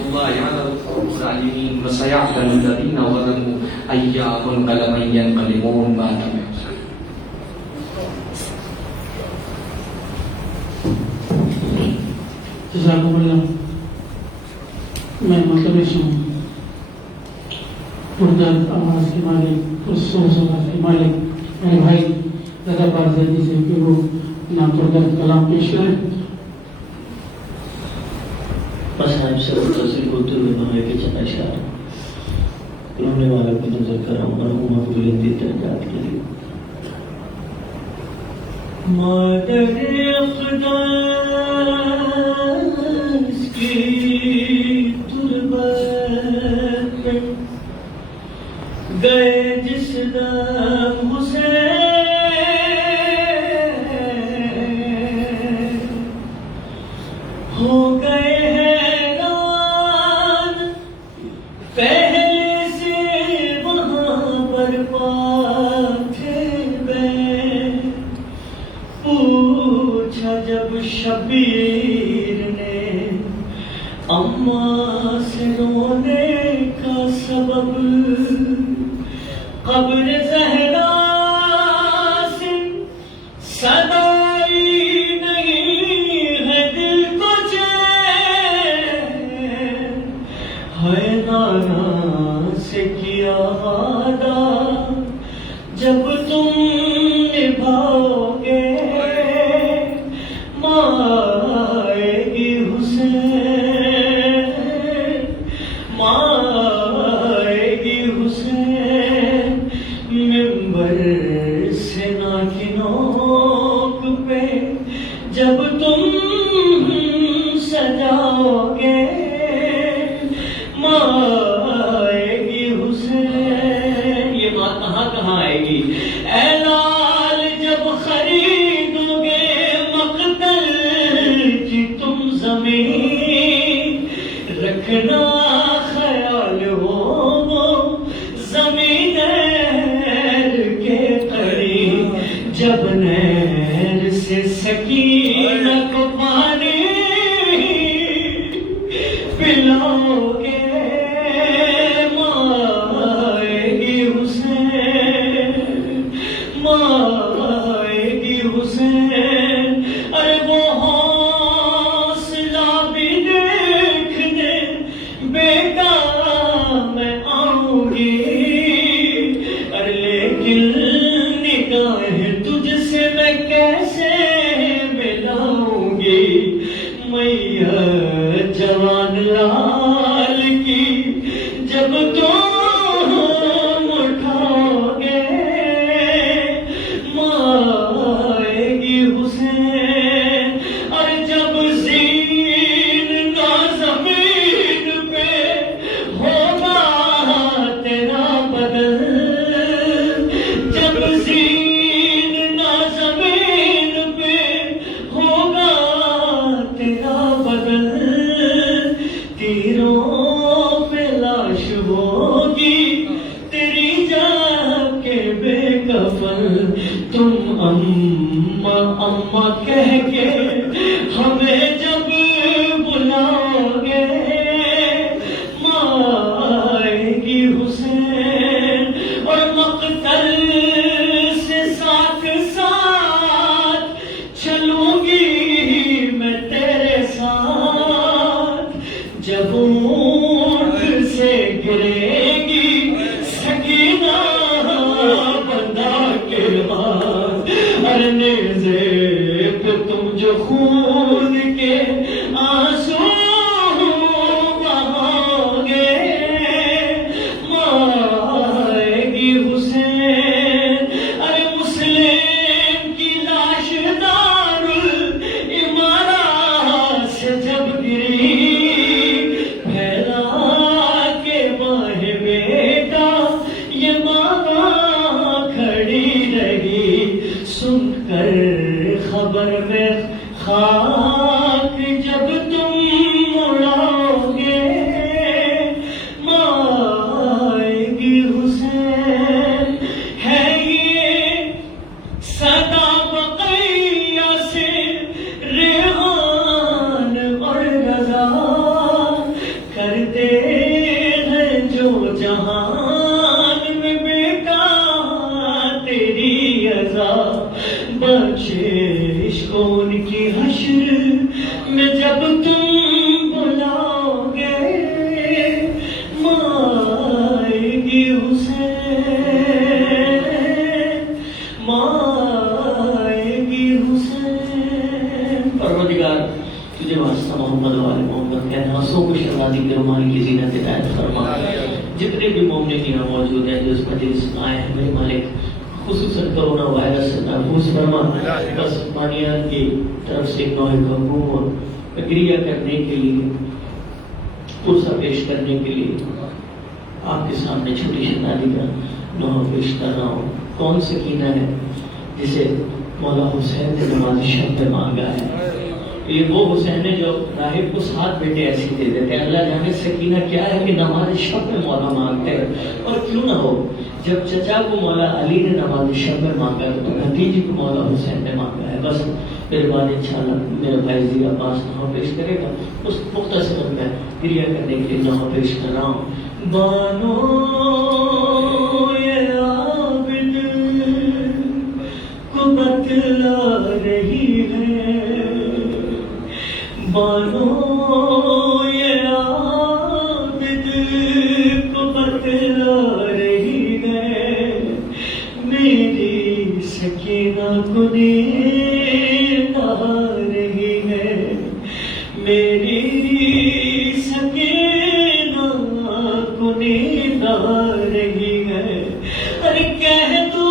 الله على القوم الظالمين وسيعلم الذين ظلموا أي منقلب ينقلبون ما تبعوا. جزاکم میں مطلب ہوں پردر آواز کے مالک اور سوز آواز کے مالک میرے بھائی زیادہ بارزیدی سے کہ وہ نام پردر کلام پیش کریں. صاحب سے متصل ہوتے ہوئے نامے کے چند اشعار رونے والا کو نظر کرم مرحومہ کو بلندی درجات کے لیے. مادر اقداس کی تربت پہ گئے جس دم حسین ہو گئے شبیر نے اماں سے رونے کا سبب قبر زہرا سے صدائی نہیں ہے دل کو چین ہے نانا سے کیا وعدہ جب تم نبھاؤ گے مائے گی حسین مائے گی حسین ممبر سے ناکنوک پہ جب تم سجاؤ گے مائے گی حسین. یہ بات کہاں کہاں آئے گی؟ اے لال جب خریدو گے تم زمین رکھنا خیال ہو وہ زمین کے قریب جب نہر سے سکینہ کو پانی پلاؤ گے مائے گی حسین مائے گی حسین. ارے وہ بیٹا میں آؤں گی ارے لیکن نگاہ تجھ سے میں کیسے ملاؤں گی میاں جوان لال کی جب تم اٹھاؤ گے مائے گی حسین. اور جب زین نہ زمین پہ ہوگا تیرا بدل جب زین نہ زمین پہ ہوگا تیرا بدل تیروں پہ لاش ہوگی تیری جا کے بے کفن تم اماں اماں کہہ کے ہمیں جب بلاؤ گے مائے گی حسین. اور مقتل سے ساتھ ساتھ چلوں گی میں تیرے ساتھ جب اونٹ سے گرے گی سکینہ بندہ کے بعد ارے نیزے پہ تم جو خون کے آنسو بہاؤ گے مائے گی حسین. ارے مسلم کی لاش دارالامارات سے جب گری پھیلا کے باہیں کرتے ہیں جو جہان میں بیٹا تیری عزا بخشش کو ان کی حشر میں جب تم بلاؤ گے ماں آئے گی حسین پروردگار تجھے واسطہ محمد والے محمد کے ناسوں کو شہزادی کے رومال کی زینت عطا فرما. جتنے بھی مومنین یہاں موجود ہیں جو اس مجلس میں آئے ہیں میرے مالک خصوصاً کرونا وائرس سے محفوظ فرما. بس مانیات کی طرف سے نوح حکم اور اگریہ کرنے کے لیے پرسہ پیش کرنے کے لیے آپ کے سامنے چھوٹی شہزادی کا نوح پیش کر رہا ہوں. کون سکینہ ہے جسے مولا حسین نے نماز شب میں مانگا ہے؟ یہ وہ حسین ہے جو راہب کو 7 بیٹے ایسے دے دیتے ہیں. اللہ جانے سکینہ کیا ہے کہ نماز شب میں مولا مانگتے ہیں. اور کیوں نہ ہو جب چچا کو مولا علی نے نماز شب میں مانگا تو بھتیجی کو مولا حسین نے مانگا ہے. بس میرے بعد انشاءاللہ میرا بھائی زی عباس نوح پیش کرے گا. اس مختصر میں گریہ کرنے کے لیے نوح پیش کر رہا ہوں. بانو بتلا رہی ہے بانو یہ عابد کو بتلا رہی ہے میری سکینہ کو نیند آ رہی ہے میری سکینہ کو نیند آ رہی ہے. ارے کہہ دو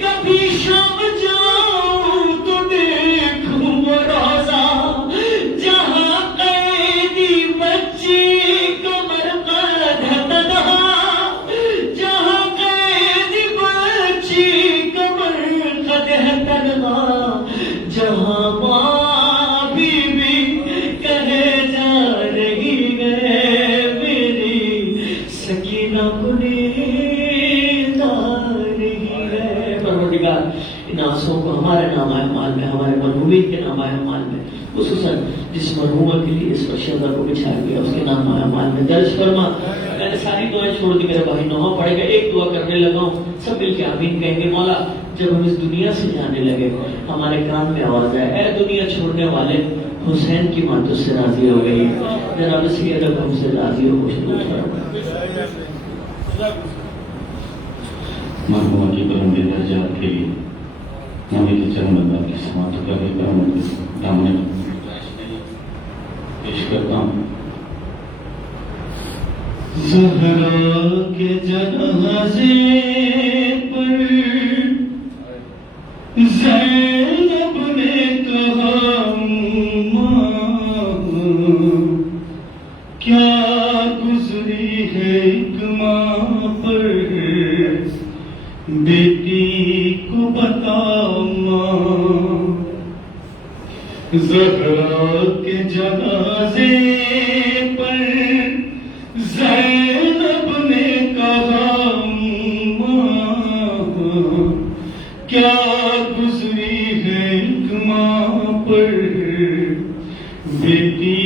کبھی شام جہاں جہاں ماں بھی کہے جا رہی ہے میری سکینہ بنیدا رہی ہے. پروردگار ان آنسوں کو ہمارے نام اعمال میں، ہمارے مرحومین کے نام اعمال میں، خصوصاً جس مرحومہ کے لیے اس پر شہزہ کو بچھایا گیا اس کے نام اعمال میں درج فرما. میں نے ساری دعائیں چھوڑ دی، میرے بھائی نوحہ پڑے گا، ایک دعا کرنے لگا ہوں، سب مل کے آمین کہیں گے. مولا جب ہم اس دنیا سے جانے لگے ہمارے کان میں آواز ہے، اے دنیا چھوڑنے والے حسین کی ماں تجھ سے راضی ہو گئی، ذرا بس یہ رب ہم سے راضی ہو خوشنود فرما. مرحومہ کی بلند درجات کے لیے نبی کے چرن اللہ کی سماعت کر کے کرم کے دامن پیش کرتا ہوں. زہرا کے جنازے پر زینب نے کہا ماں کیا گزری ہے ایک ماں پر، بیٹی کو بتا ماں. زہرا کے جنازے پر زینب نے کہا ماں کیا گزری ہے ایک ماں پر، بیٹی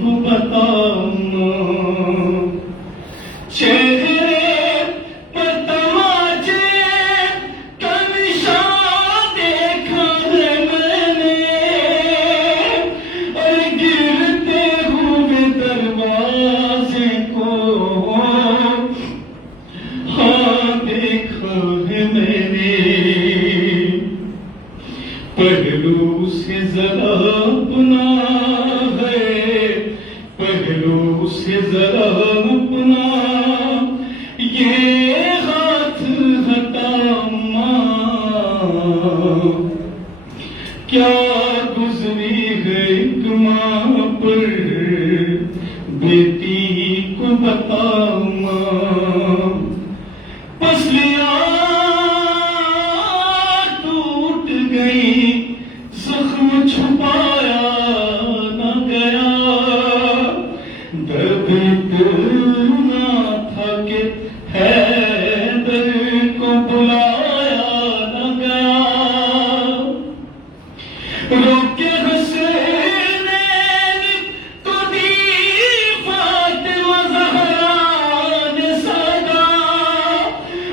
کو بتا ماں. چہرے پر تماچے کا نشان دیکھا ہے میں نے، اور گرتے ہوئے دروازے کو ہاں دیکھا ہے میں نے. پہلو سے ذرا اپنا ہے، پہلو سے ذرا اپنا یہ ہاتھ ہٹا ماں. کیا گزری ہے ایک ماں پر، بیٹی کو بتا ماں. پسلیاں ٹوٹ گئی، زخم چھپایا نہ گیا، درد اتنا تھا کہ حیدر کو بلایا نہ گیا. روک کے حسین کو دی فاطمہ زہرا نے سادا،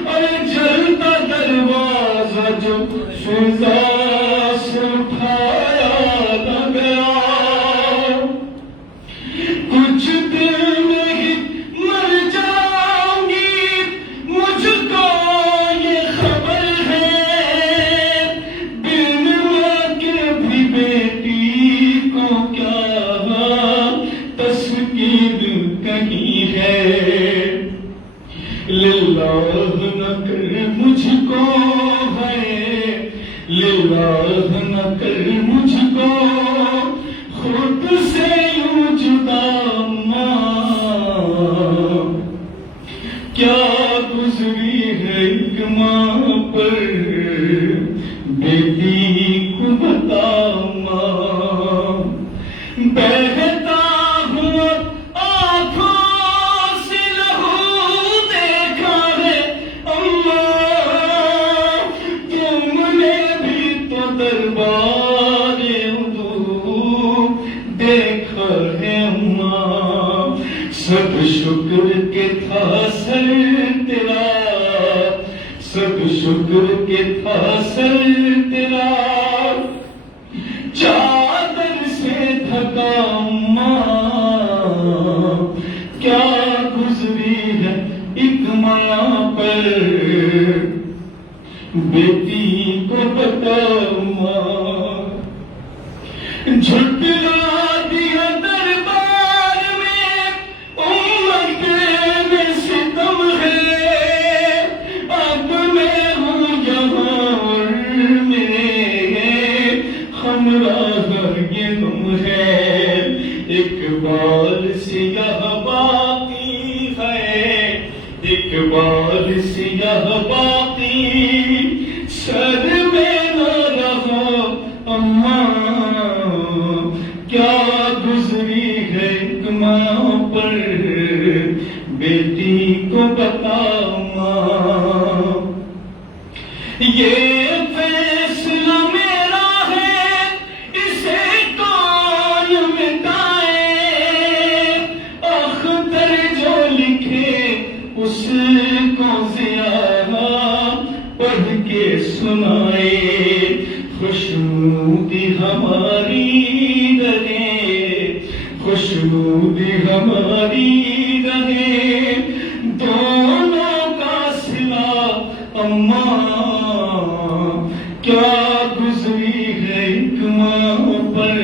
اور جلتا دروازہ جو فضا سے اٹھایا نہ گیا. کچھ دن میں ہی مر جاؤں گی مجھ کو یہ خبر ہے، بن ماں کے بھی بیٹی کو کیا تسکین کہیں ہے. للہ نہ کر مجھ کو ہے، للہ نہ کر مجھ کو خود سے یوں جدا ماں. کیا گزری ہے ایک ماں پر، بیٹی کو بتا ماں. بہتا ہوا آنکھوں سے لہو دیکھا ہے اماں، تم نے بھی تو دربار حضور دیکھا ہے اماں. سب شکر کے تھا سر تیرا، سب شکر کے تھا سر تیرا، چادر سے ڈھکا ماں. کیا گزری ہے ایک ماں پر، بیٹی کو بتا ماں. جھٹلا دیا دربار میں امت میں ستم ہے، اب میں ہوں یہاں اور میرے ہمراہ یہ غم ہے. اقبال سیاہ باقی ہے، اقبال سیاہ باقی سر میں نہ رہا خوشنودی ہماری رہے، خوشنودی ہماری رہے، دونوں کا صلہ اماں کیا گزری ہے ایک ماں پر،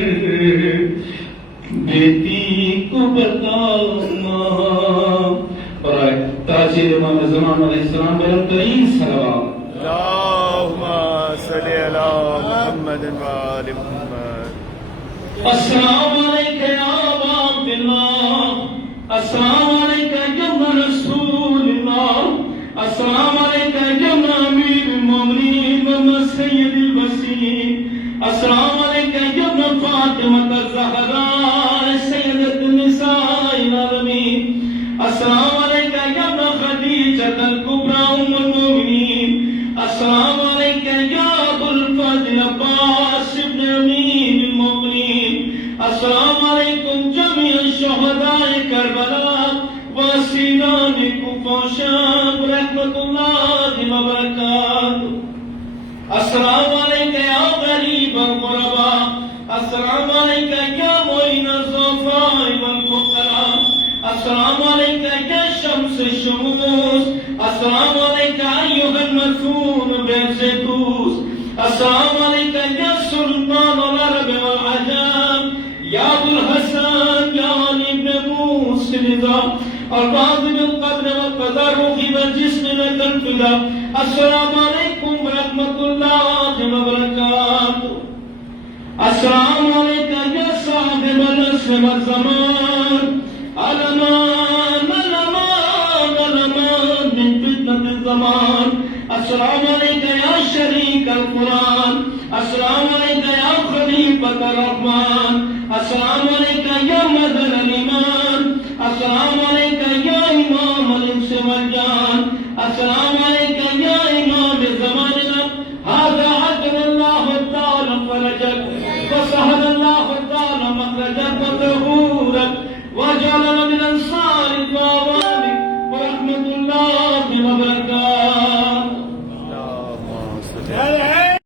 بیٹی کو بتاؤ ماں۔ اور تاجر امام زمان علیہ السلام بلند ترین صلوات۔ اللهم صل على محمد وآل محمد۔ السلام علیکم یا ابا عبداللہ، السلام علیکم یا ابن رسول اللہ، السلام علیکم یا ابن امیر المومنین محمد سید البصیر، السلام علیکم یا ابن فاطمہ الزہراء سیدۃ النساء العالمین، السلام علیکم یا ابن خدیجہ الکبریٰ ام المومنین، السلام علیکم یا ابو الفضل عباس ابن امین المومنین، السلام علیکم جمیع الشہداء کربلا واسیران کوفہ و شام رحمۃ اللہ وبرکاتہ، السلام علیکم یا غریب الغرباء، السلام علیکم یا معین الضعفاء والفقراء، السلام علیکم یا شمس الشموس، السلام علیکم ایھا المدفون بالزیتوس، السلام علیکم یا سلطان العرب والعجم، یا ابو الحسن یا علی ابن موسی رضا، الراضی بالقدر والقضاء روحی والجسم لک الفدا، السلام علیکم ورحمۃ اللہ وبرکاتہ، السلام علیکم یا صاحب العصر والزمان، الامان الامان الامان من فتنة الزمان، السلام علیکم یا شریک القرآن، السلام علیکم یا خلیفۃ الرحمن، السلام علیکم یا مدن الایمان، السلام علیکم